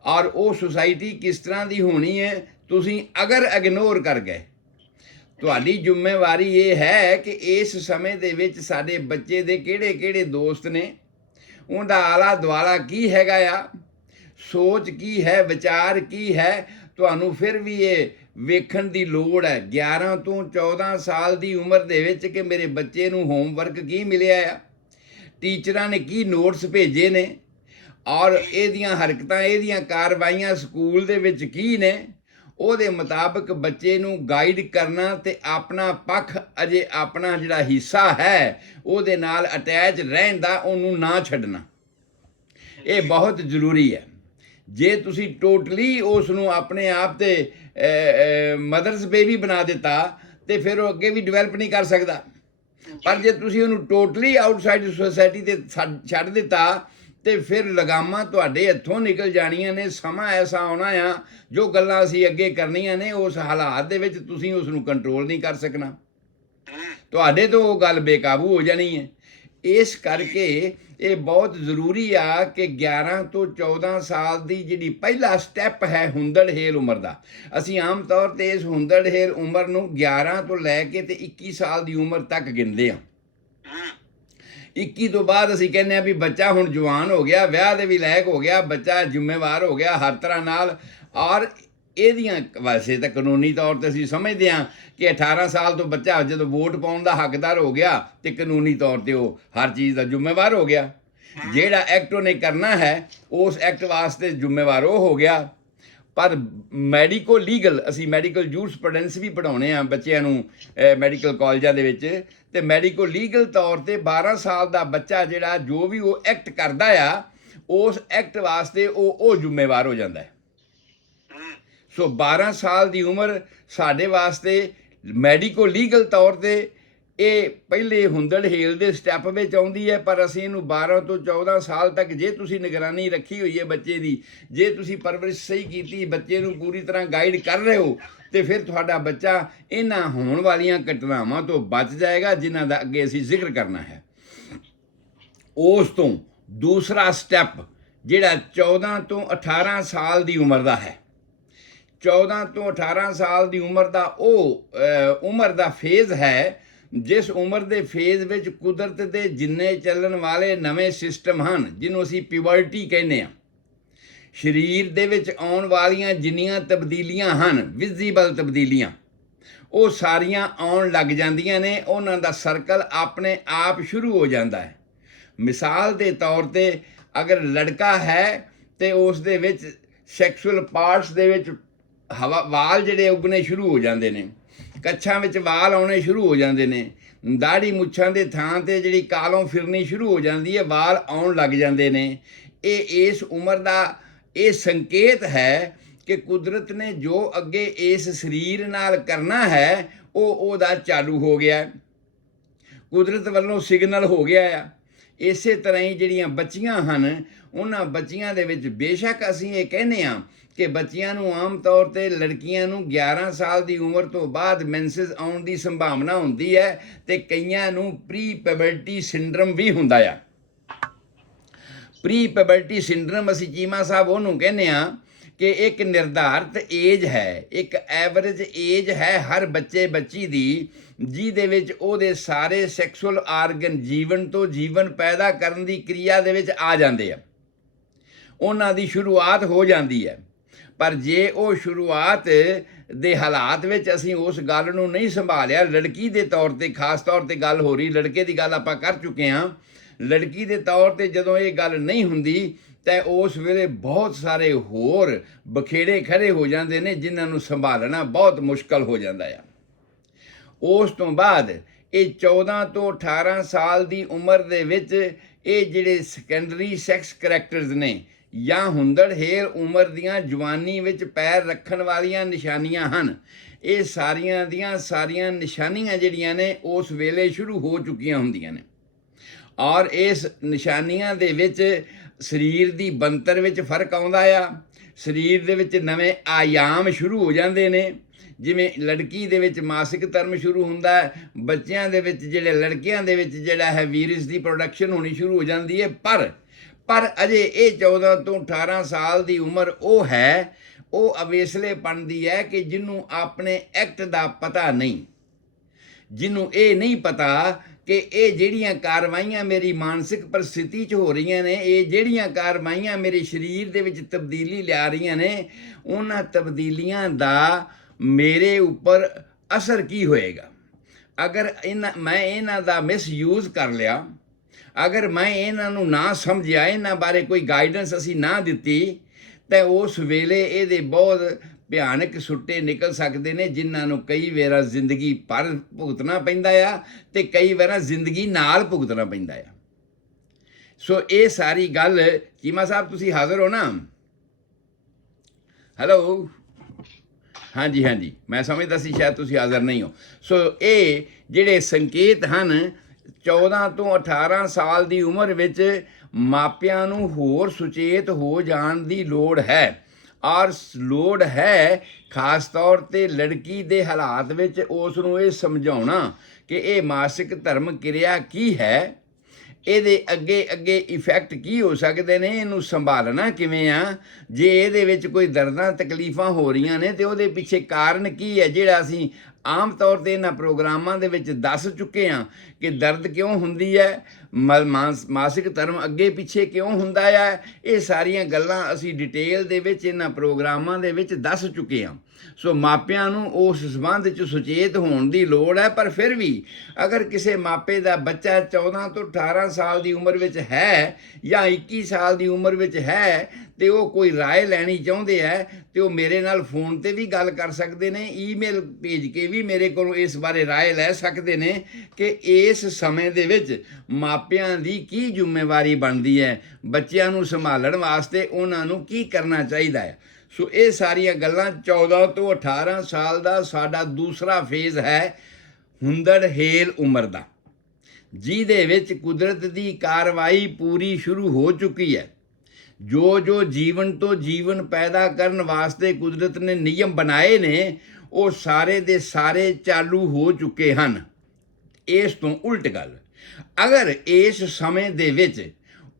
ਔਰ ਉਹ ਸੁਸਾਇਟੀ ਕਿਸ ਤਰ੍ਹਾਂ ਦੀ ਹੋਣੀ ਹੈ ਤੁਸੀਂ ਅਗਰ ਇਗਨੋਰ ਕਰ ਗਏ, ਤੁਹਾਡੀ ਜ਼ਿੰਮੇਵਾਰੀ ਇਹ ਹੈ ਕਿ ਇਸ ਸਮੇਂ ਦੇ ਵਿੱਚ ਸਾਡੇ ਬੱਚੇ ਦੇ ਕਿਹੜੇ ਕਿਹੜੇ ਦੋਸਤ ਨੇ, ਉਹਦਾ ਆਲਾ ਦੁਆਲਾ ਕੀ ਹੈਗਾ ਆ, ਸੋਚ ਕੀ ਹੈ, ਵਿਚਾਰ ਕੀ ਹੈ। ਤੁਹਾਨੂੰ ਫਿਰ ਵੀ ਇਹ ਵੇਖਣ ਦੀ ਲੋੜ ਹੈ 11 ਤੋਂ 14 ਸਾਲ ਦੀ ਉਮਰ ਦੇ ਵਿੱਚ ਕਿ ਮੇਰੇ ਬੱਚੇ ਨੂੰ ਹੋਮਵਰਕ ਕੀ ਮਿਲਿਆ ਆ, ਟੀਚਰਾਂ ਨੇ ਕੀ ਨੋਟਸ ਭੇਜੇ ਨੇ, ਔਰ ਇਹਦੀਆਂ ਹਰਕਤਾਂ, ਇਹਦੀਆਂ ਕਾਰਵਾਈਆਂ ਸਕੂਲ ਦੇ ਵਿੱਚ ਕੀ ਨੇ। ਉਹਦੇ ਮੁਤਾਬਕ ਬੱਚੇ ਨੂੰ ਗਾਈਡ ਕਰਨਾ ਤੇ ਆਪਣਾ ਪੱਖ, ਅਜੇ ਆਪਣਾ ਜਿਹੜਾ ਹਿੱਸਾ ਹੈ ਉਹਦੇ ਨਾਲ ਅਟੈਚ ਰਹਿਣ ਦਾ ਉਹਨੂੰ ਨਾ ਛੱਡਣਾ, ਇਹ ਬਹੁਤ ਜ਼ਰੂਰੀ ਹੈ। ਜੇ ਤੁਸੀਂ ਟੋਟਲੀ ਉਸ ਨੂੰ ਆਪਣੇ ਆਪ ਤੇ ਮਦਰਸ ਬੇਬੀ ਬਣਾ ਦਿੱਤਾ ਤੇ ਫਿਰ ਉਹ ਅੱਗੇ ਵੀ ਡਿਵੈਲਪ ਨਹੀਂ ਕਰ ਸਕਦਾ, ਪਰ ਜੇ ਤੁਸੀਂ ਉਹਨੂੰ ਟੋਟਲੀ ਆਊਟਸਾਈਡ ਸੁਸਾਇਟੀ ਤੇ ਛੱਡ ਦਿੱਤਾ ਤੇ ਫਿਰ ਲਗਾਮਾਂ ਤੁਹਾਡੇ ਹੱਥੋਂ ਨਿਕਲ ਜਾਣੀਆਂ ਨੇ। ਸਮਾਂ ਐਸਾ ਆਉਣਾ ਆ ਜੋ ਗੱਲਾਂ ਅਸੀਂ ਅੱਗੇ ਕਰਨੀਆਂ ਨੇ, ਉਸ ਹਾਲਾਤ ਦੇ ਵਿੱਚ ਤੁਸੀਂ ਉਸ ਨੂੰ ਕੰਟਰੋਲ ਨਹੀਂ ਕਰ ਸਕਣਾ, ਤੁਹਾਡੇ ਤੋਂ ਉਹ ਗੱਲ ਬੇਕਾਬੂ ਹੋ ਜਾਣੀ ਹੈ। ਇਸ ਕਰਕੇ ਇਹ ਬਹੁਤ ਜ਼ਰੂਰੀ ਆ ਕਿ 11 ਤੋਂ 14 ਸਾਲ ਦੀ ਜਿਹੜੀ ਪਹਿਲਾ ਸਟੈਪ ਹੈ ਹੁੰਦੜ-ਹੇਲ ਉਮਰ ਦਾ, ਅਸੀਂ ਆਮ ਤੌਰ 'ਤੇ ਇਸ ਹੁੰਦੜ-ਹੇਲ ਉਮਰ ਨੂੰ 11 ਤੋਂ ਲੈ ਕੇ ਤੇ 21 ਸਾਲ ਦੀ ਉਮਰ ਤੱਕ ਗਿਣਦੇ ਹਾਂ। 21 ਤੋਂ ਬਾਅਦ ਅਸੀਂ ਕਹਿੰਦੇ ਹਾਂ ਵੀ ਬੱਚਾ ਹੁਣ ਜਵਾਨ ਹੋ ਗਿਆ, ਵਿਆਹ ਦੇ ਵੀ ਲਾਇਕ ਹੋ ਗਿਆ, ਬੱਚਾ ਜ਼ਿੰਮੇਵਾਰ ਹੋ ਗਿਆ ਹਰ ਤਰ੍ਹਾਂ ਨਾਲ, ਔਰ ਇਹਦੀਆਂ ਵੈਸੇ ਤਾਂ ਕਾਨੂੰਨੀ ਤੌਰ 'ਤੇ ਅਸੀਂ ਸਮਝਦੇ ਹਾਂ ਕਿ 18 ਸਾਲ ਤੋਂ ਬੱਚਾ ਜਦੋਂ ਵੋਟ ਪਾਉਣ ਦਾ ਹੱਕਦਾਰ ਹੋ ਗਿਆ ਤੇ ਕਾਨੂੰਨੀ ਤੌਰ 'ਤੇ ਉਹ ਹਰ ਚੀਜ਼ ਦਾ ਜ਼ਿੰਮੇਵਾਰ ਹੋ ਗਿਆ। ਜਿਹੜਾ ਐਕਟ ਉਹਨੇ ਕਰਨਾ ਹੈ ਉਸ ਐਕਟ ਵਾਸਤੇ ਜ਼ਿੰਮੇਵਾਰ ਉਹ ਹੋ ਗਿਆ। ਪਰ ਮੈਡੀਕੋ ਲੀਗਲ, ਅਸੀਂ ਮੈਡੀਕਲ ਜੂਰਿਸਪ੍ਰੂਡੈਂਸ ਵੀ ਪੜ੍ਹਾਉਂਦੇ ਹਾਂ ਬੱਚਿਆਂ ਨੂੰ ਮੈਡੀਕਲ ਕਾਲਜਾਂ ਦੇ ਵਿੱਚ, ਤੇ ਮੈਡੀਕੋ ਲੀਗਲ ਤੌਰ 'ਤੇ 12 ਸਾਲ ਦਾ ਬੱਚਾ ਜਿਹੜਾ ਜੋ ਵੀ ਉਹ ਐਕਟ ਕਰਦਾ ਆ, ਉਸ ਐਕਟ ਵਾਸਤੇ ਉਹ ਜ਼ਿੰਮੇਵਾਰ ਹੋ ਜਾਂਦਾ ਹੈ। ਸੋ 12 ਸਾਲ ਦੀ ਉਮਰ ਸਾਡੇ ਵਾਸਤੇ ਮੈਡੀਕੋ ਲੀਗਲ ਤੌਰ 'ਤੇ ਇਹ ਪਹਿਲੇ ਹੁੰਦੜ-ਹੇਲ ਦੇ ਸਟੈਪ ਵਿੱਚ ਆਉਂਦੀ ਹੈ, ਪਰ ਅਸੀਂ ਇਹਨੂੰ 12 ਤੋਂ 14 ਸਾਲ ਤੱਕ ਜੇ ਤੁਸੀਂ ਨਿਗਰਾਨੀ ਰੱਖੀ ਹੋਈ ਹੈ ਬੱਚੇ ਦੀ, ਜੇ ਤੁਸੀਂ ਪਰਵਰਿਸ਼ ਸਹੀ ਕੀਤੀ, ਬੱਚੇ ਨੂੰ ਪੂਰੀ ਤਰ੍ਹਾਂ ਗਾਈਡ ਕਰ ਰਹੇ ਹੋ, ਤੇ ਫਿਰ ਤੁਹਾਡਾ ਬੱਚਾ ਇਹਨਾਂ ਹੋਣ ਵਾਲੀਆਂ ਘਟਨਾਵਾਂ ਤੋਂ ਬਚ ਜਾਏਗਾ ਜਿਨ੍ਹਾਂ ਦਾ ਅੱਗੇ ਅਸੀਂ ਜ਼ਿਕਰ ਕਰਨਾ ਹੈ। ਉਸ ਤੋਂ ਦੂਸਰਾ ਸਟੈਪ ਜਿਹੜਾ 14 ਤੋਂ 18 ਸਾਲ ਦੀ ਉਮਰ ਦਾ ਹੈ, 14 ਤੋਂ 18 ਸਾਲ ਦੀ ਉਮਰ ਦਾ ਉਹ ਉਮਰ ਦਾ ਫੇਜ਼ ਹੈ ਜਿਸ ਉਮਰ ਦੇ ਫੇਜ਼ ਵਿੱਚ ਕੁਦਰਤ ਦੇ ਜਿੰਨੇ ਚੱਲਣ ਵਾਲੇ ਨਵੇਂ ਸਿਸਟਮ ਹਨ, ਜਿਹਨੂੰ ਅਸੀਂ ਪਿਊਬਰਟੀ ਕਹਿੰਦੇ ਹਾਂ, ਸਰੀਰ ਦੇ ਵਿੱਚ ਆਉਣ ਵਾਲੀਆਂ ਜਿੰਨੀਆਂ ਤਬਦੀਲੀਆਂ ਹਨ, ਵਿਜ਼ੀਬਲ ਤਬਦੀਲੀਆਂ, ਉਹ ਸਾਰੀਆਂ ਆਉਣ ਲੱਗ ਜਾਂਦੀਆਂ ਨੇ। ਉਹਨਾਂ ਦਾ ਸਰਕਲ ਆਪਣੇ ਆਪ ਸ਼ੁਰੂ ਹੋ ਜਾਂਦਾ ਹੈ। ਮਿਸਾਲ ਦੇ ਤੌਰ 'ਤੇ ਅਗਰ ਲੜਕਾ ਹੈ ਤੇ ਉਸ ਦੇ ਵਿੱਚ ਸੈਕਸ਼ੂਅਲ ਪਾਰਟਸ ਦੇ ਵਿੱਚ ਵਾਲ ਜਿਹੜੇ ਉੱਗਣੇ ਸ਼ੁਰੂ ਹੋ ਜਾਂਦੇ ਨੇ, ਕੱਛਾਂ ਵਿੱਚ ਵਾਲ ਆਉਣੇ ਸ਼ੁਰੂ ਹੋ ਜਾਂਦੇ ਨੇ, ਦਾੜੀ ਮੁੱਛਾਂ ਦੇ ਥਾਂ 'ਤੇ ਜਿਹੜੀ ਕਾਲੋਂ ਫਿਰਨੀ ਸ਼ੁਰੂ ਹੋ ਜਾਂਦੀ ਹੈ, ਵਾਲ ਆਉਣ ਲੱਗ ਜਾਂਦੇ ਨੇ। ਇਹ ਇਸ ਉਮਰ ਦਾ ਇਹ ਸੰਕੇਤ ਹੈ ਕਿ ਕੁਦਰਤ ਨੇ ਜੋ ਅੱਗੇ ਇਸ ਸਰੀਰ ਨਾਲ ਕਰਨਾ ਹੈ ਉਹਦਾ ਚਾਲੂ ਹੋ ਗਿਆ, ਕੁਦਰਤ ਵੱਲੋਂ ਸਿਗਨਲ ਹੋ ਗਿਆ ਆ। ਇਸੇ ਤਰ੍ਹਾਂ ਹੀ ਜਿਹੜੀਆਂ ਬੱਚੀਆਂ ਹਨ, ਉਹਨਾਂ ਬੱਚੀਆਂ ਦੇ ਵਿੱਚ ਬੇਸ਼ੱਕ ਅਸੀਂ ਇਹ ਕਹਿੰਦੇ ਹਾਂ ਕਿ ਬੱਚਿਆਂ ਨੂੰ ਆਮ ਤੌਰ ਤੇ ਲੜਕੀਆਂ ਨੂੰ 11 ਸਾਲ ਦੀ ਉਮਰ ਤੋਂ ਬਾਅਦ ਮੈਂਸਸ ਆਉਣ ਦੀ ਸੰਭਾਵਨਾ ਹੁੰਦੀ ਹੈ ਤੇ ਕਈਆਂ ਨੂੰ ਪ੍ਰੀ ਪੈਬਰਟੀ ਸਿੰਡਰਮ ਵੀ ਹੁੰਦਾ ਆ। ਪ੍ਰੀ ਪੈਬਰਟੀ ਸਿੰਡਰਮ ਅਸੀਂ ਚੀਮਾ ਸਾਹਿਬ ਉਹਨੂੰ ਕਹਿੰਦੇ ਹਾਂ ਕਿ ਇੱਕ ਨਿਰਧਾਰਤ ਏਜ ਹੈ, ਇੱਕ ਐਵਰੇਜ ਏਜ ਹੈ ਹਰ ਬੱਚੇ ਬੱਚੀ ਦੀ, ਜਿਹਦੇ ਵਿੱਚ ਉਹਦੇ ਸਾਰੇ ਸੈਕਸੁਅਲ ਆਰਗਨ ਜੀਵਨ ਤੋਂ ਜੀਵਨ ਪੈਦਾ ਕਰਨ ਦੀ ਕਿਰਿਆ ਦੇ ਵਿੱਚ ਆ ਜਾਂਦੇ ਆ, ਉਹਨਾਂ ਦੀ ਸ਼ੁਰੂਆਤ ਹੋ ਜਾਂਦੀ ਹੈ। ਪਰ ਜੇ ਉਹ ਸ਼ੁਰੂਆਤ ਦੇ ਹਾਲਾਤ ਵਿੱਚ ਅਸੀਂ ਉਸ ਗੱਲ ਨੂੰ ਨਹੀਂ ਸੰਭਾਲਿਆ, ਲੜਕੀ ਦੇ ਤੌਰ ਤੇ ਖਾਸ ਤੌਰ ਤੇ ਗੱਲ ਹੋ ਰਹੀ, ਲੜਕੇ ਦੀ ਗੱਲ ਆਪਾਂ ਕਰ ਚੁੱਕੇ ਹਾਂ, ਲੜਕੀ ਦੇ ਤੌਰ ਤੇ ਜਦੋਂ ਇਹ ਗੱਲ ਨਹੀਂ ਹੁੰਦੀ ਤਾਂ ਉਸ ਵੇਲੇ ਬਹੁਤ ਸਾਰੇ ਹੋਰ ਬਖੇੜੇ ਖੜੇ ਹੋ ਜਾਂਦੇ ਨੇ ਜਿਨ੍ਹਾਂ ਨੂੰ ਸੰਭਾਲਣਾ ਬਹੁਤ ਮੁਸ਼ਕਲ ਹੋ ਜਾਂਦਾ ਆ। ਉਸ ਤੋਂ ਬਾਅਦ ਇਹ 14 ਤੋਂ 18 ਸਾਲ ਦੀ ਉਮਰ ਦੇ ਵਿੱਚ ਇਹ ਜਿਹੜੇ ਸੈਕੰਡਰੀ ਸੈਕਸ ਕਰੈਕਟਰਸ ਨੇ ਜਾਂ ਹੁੰਦੜਹੇਰ ਉਮਰ ਦੀਆਂ ਜਵਾਨੀ ਵਿੱਚ ਪੈਰ ਰੱਖਣ ਵਾਲੀਆਂ ਨਿਸ਼ਾਨੀਆਂ ਹਨ, ਇਹ ਸਾਰੀਆਂ ਦੀਆਂ ਸਾਰੀਆਂ ਨਿਸ਼ਾਨੀਆਂ ਜਿਹੜੀਆਂ ਨੇ ਉਸ ਵੇਲੇ ਸ਼ੁਰੂ ਹੋ ਚੁੱਕੀਆਂ ਹੁੰਦੀਆਂ ਨੇ। ਔਰ ਇਸ ਨਿਸ਼ਾਨੀਆਂ ਦੇ ਵਿੱਚ ਸਰੀਰ ਦੀ ਬਣਤਰ ਵਿੱਚ ਫਰਕ ਆਉਂਦਾ ਆ, ਸਰੀਰ ਦੇ ਵਿੱਚ ਨਵੇਂ ਆਯਾਮ ਸ਼ੁਰੂ ਹੋ ਜਾਂਦੇ ਨੇ। ਜਿਵੇਂ ਲੜਕੀ ਦੇ ਵਿੱਚ ਮਾਸਿਕ ਧਰਮ ਸ਼ੁਰੂ ਹੁੰਦਾ ਹੈ, ਬੱਚਿਆਂ ਦੇ ਵਿੱਚ ਜਿਹੜੇ ਲੜਕਿਆਂ ਦੇ ਵਿੱਚ ਜਿਹੜਾ ਹੈ ਵੀਰਸ ਦੀ ਪ੍ਰੋਡਕਸ਼ਨ ਹੋਣੀ ਸ਼ੁਰੂ ਹੋ ਜਾਂਦੀ ਹੈ। ਪਰ ਅਜੇ ਇਹ 14 ਤੋਂ 18 ਸਾਲ ਦੀ ਉਮਰ ਉਹ ਹੈ, ਉਹ ਅਵੇਸਲੇਪਣ ਦੀ ਹੈ ਕਿ ਜਿਹਨੂੰ ਆਪਣੇ ਐਕਟ ਦਾ ਪਤਾ ਨਹੀਂ, ਜਿਹਨੂੰ ਇਹ ਨਹੀਂ ਪਤਾ ਕਿ ਇਹ ਜਿਹੜੀਆਂ ਕਾਰਵਾਈਆਂ ਮੇਰੀ ਮਾਨਸਿਕ ਪਰਿਸਥਿਤੀ 'ਚ ਹੋ ਰਹੀਆਂ ਨੇ, ਇਹ ਜਿਹੜੀਆਂ ਕਾਰਵਾਈਆਂ ਮੇਰੇ ਸਰੀਰ ਦੇ ਵਿੱਚ ਤਬਦੀਲੀ ਲਿਆ ਰਹੀਆਂ ਨੇ, ਉਹਨਾਂ ਤਬਦੀਲੀਆਂ ਦਾ ਮੇਰੇ ਉੱਪਰ ਅਸਰ ਕੀ ਹੋਏਗਾ। ਅਗਰ ਮੈਂ ਇਹਨਾਂ ਦਾ ਮਿਸਯੂਜ਼ ਕਰ ਲਿਆ, ਅਗਰ ਮੈਂ ਇਹਨਾਂ ਨੂੰ ਨਾ ਸਮਝਿਆ, ਇਹਨਾਂ ਬਾਰੇ ਕੋਈ ਗਾਈਡੈਂਸ ਅਸੀਂ ਨਾ ਦਿੱਤੀ, ਤਾਂ ਉਸ ਵੇਲੇ ਇਹਦੇ ਬਹੁਤ ਭਿਆਨਕ ਸੁੱਟੇ ਨਿਕਲ ਸਕਦੇ ਨੇ, ਜਿਨ੍ਹਾਂ ਨੂੰ ਕਈ ਵਾਰ ਜ਼ਿੰਦਗੀ ਭਰ ਭੁਗਤਣਾ ਪੈਂਦਾ ਆ ਤੇ ਕਈ ਵਾਰ ਜ਼ਿੰਦਗੀ ਨਾਲ ਭੁਗਤਣਾ ਪੈਂਦਾ ਆ। ਸੋ ਇਹ ਸਾਰੀ ਗੱਲ, ਚੀਮਾ ਸਾਹਿਬ ਤੁਸੀਂ ਹਾਜ਼ਰ ਹੋ ਨਾ? ਹੈਲੋ, ਹਾਂਜੀ ਹਾਂਜੀ, ਮੈਂ ਸਮਝਦਾ ਸੀ ਸ਼ਾਇਦ ਤੁਸੀਂ ਹਾਜ਼ਰ ਨਹੀਂ ਹੋ। ਸੋ ਇਹ ਜਿਹੜੇ ਸੰਕੇਤ ਹਨ, 14 ਤੋਂ 18 ਸਾਲ ਦੀ ਉਮਰ ਵਿੱਚ ਮਾਪਿਆਂ ਨੂੰ ਹੋਰ ਸੁਚੇਤ ਹੋ ਜਾਣ ਦੀ ਲੋੜ ਹੈ। ਔਰ ਲੋੜ ਹੈ ਖਾਸ ਤੌਰ ਤੇ ਲੜਕੀ ਦੇ ਹਾਲਾਤ ਵਿੱਚ ਉਸ ਨੂੰ ਇਹ ਸਮਝਾਉਣਾ ਕਿ ਇਹ ਮਾਸਿਕ ਧਰਮ ਕਿਰਿਆ ਕੀ ਹੈ, ਇਹਦੇ ਅੱਗੇ ਇਫੈਕਟ ਕੀ ਹੋ ਸਕਦੇ ਨੇ, ਇਹਨੂੰ ਸੰਭਾਲਣਾ ਕਿਵੇਂ ਆ, ਜੇ ਇਹਦੇ ਵਿੱਚ ਕੋਈ ਦਰਦਾਂ ਤਕਲੀਫਾਂ ਹੋ ਰਹੀਆਂ ਨੇ ਤੇ ਉਹਦੇ ਪਿੱਛੇ ਕਾਰਨ ਕੀ ਹੈ, ਜਿਹੜਾ ਅਸੀਂ ਆਮ ਤੌਰ ਤੇ ਇਹਨਾਂ ਪ੍ਰੋਗਰਾਮਾਂ ਦੇ ਵਿੱਚ ਦੱਸ ਚੁੱਕੇ ਹਾਂ ਕਿ ਦਰਦ ਕਿਉਂ ਹੁੰਦੀ ਹੈ, ਮਾਸਿਕ ਧਰਮ ਅੱਗੇ ਪਿੱਛੇ ਕਿਉਂ ਹੁੰਦਾ ਹੈ। ਇਹ ਸਾਰੀਆਂ ਗੱਲਾਂ ਅਸੀਂ ਡਿਟੇਲ ਦੇ ਵਿੱਚ ਇਹਨਾਂ ਪ੍ਰੋਗਰਾਮਾਂ ਦੇ ਵਿੱਚ ਦੱਸ ਚੁੱਕੇ ਹਾਂ। ਸੋ ਮਾਪਿਆਂ ਨੂੰ ਉਸ ਸੰਬੰਧ 'ਚ ਸੁਚੇਤ ਹੋਣ ਦੀ ਲੋੜ ਹੈ। ਪਰ ਫਿਰ ਵੀ ਅਗਰ ਕਿਸੇ ਮਾਪੇ ਦਾ ਬੱਚਾ 14 ਤੋਂ 18 ਸਾਲ ਦੀ ਉਮਰ ਵਿੱਚ ਹੈ ਜਾਂ 21 ਸਾਲ ਦੀ ਉਮਰ ਵਿੱਚ ਹੈ ਤੇ ਉਹ ਕੋਈ ਰਾਏ ਲੈਣੀ ਚਾਹੁੰਦੇ ਹੈ ਤੇ ਉਹ ਮੇਰੇ ਨਾਲ ਫੋਨ ਤੇ ਵੀ ਗੱਲ ਕਰ ਸਕਦੇ ਨੇ, ਈਮੇਲ ਭੇਜ ਕੇ ਵੀ ਮੇਰੇ ਕੋਲੋਂ ਇਸ ਬਾਰੇ ਰਾਏ ਲੈ ਸਕਦੇ ਨੇ ਕਿ ਇਸ ਸਮੇਂ ਦੇ ਵਿੱਚ ਮਾਪਿਆਂ ਦੀ ਕੀ ਜ਼ਿੰਮੇਵਾਰੀ ਬਣਦੀ ਹੈ, ਬੱਚਿਆਂ ਨੂੰ ਸੰਭਾਲਣ ਵਾਸਤੇ ਉਹਨਾਂ ਨੂੰ ਕੀ ਕਰਨਾ ਚਾਹੀਦਾ ਹੈ। ਸੋ ਇਹ ਸਾਰੀਆਂ ਗੱਲਾਂ 14 ਤੋਂ 18 ਸਾਲ ਦਾ ਸਾਡਾ ਦੂਸਰਾ ਫੇਜ਼ ਹੈ, ਹੁੰਦੜਹੇਲ ਉਮਰ ਦਾ, ਜਿਹਦੇ ਵਿੱਚ ਕੁਦਰਤ ਦੀ ਕਾਰਵਾਈ ਪੂਰੀ ਸ਼ੁਰੂ ਹੋ ਚੁੱਕੀ ਹੈ। ਜੋ ਜੀਵਨ ਤੋਂ ਜੀਵਨ ਪੈਦਾ ਕਰਨ ਵਾਸਤੇ ਕੁਦਰਤ ਨੇ ਨਿਯਮ ਬਣਾਏ ਨੇ, ਉਹ ਸਾਰੇ ਦੇ ਸਾਰੇ ਚਾਲੂ ਹੋ ਚੁੱਕੇ ਹਨ। ਇਸ ਤੋਂ ਉਲਟ ਗੱਲ, ਅਗਰ ਇਸ ਸਮੇਂ ਦੇ ਵਿੱਚ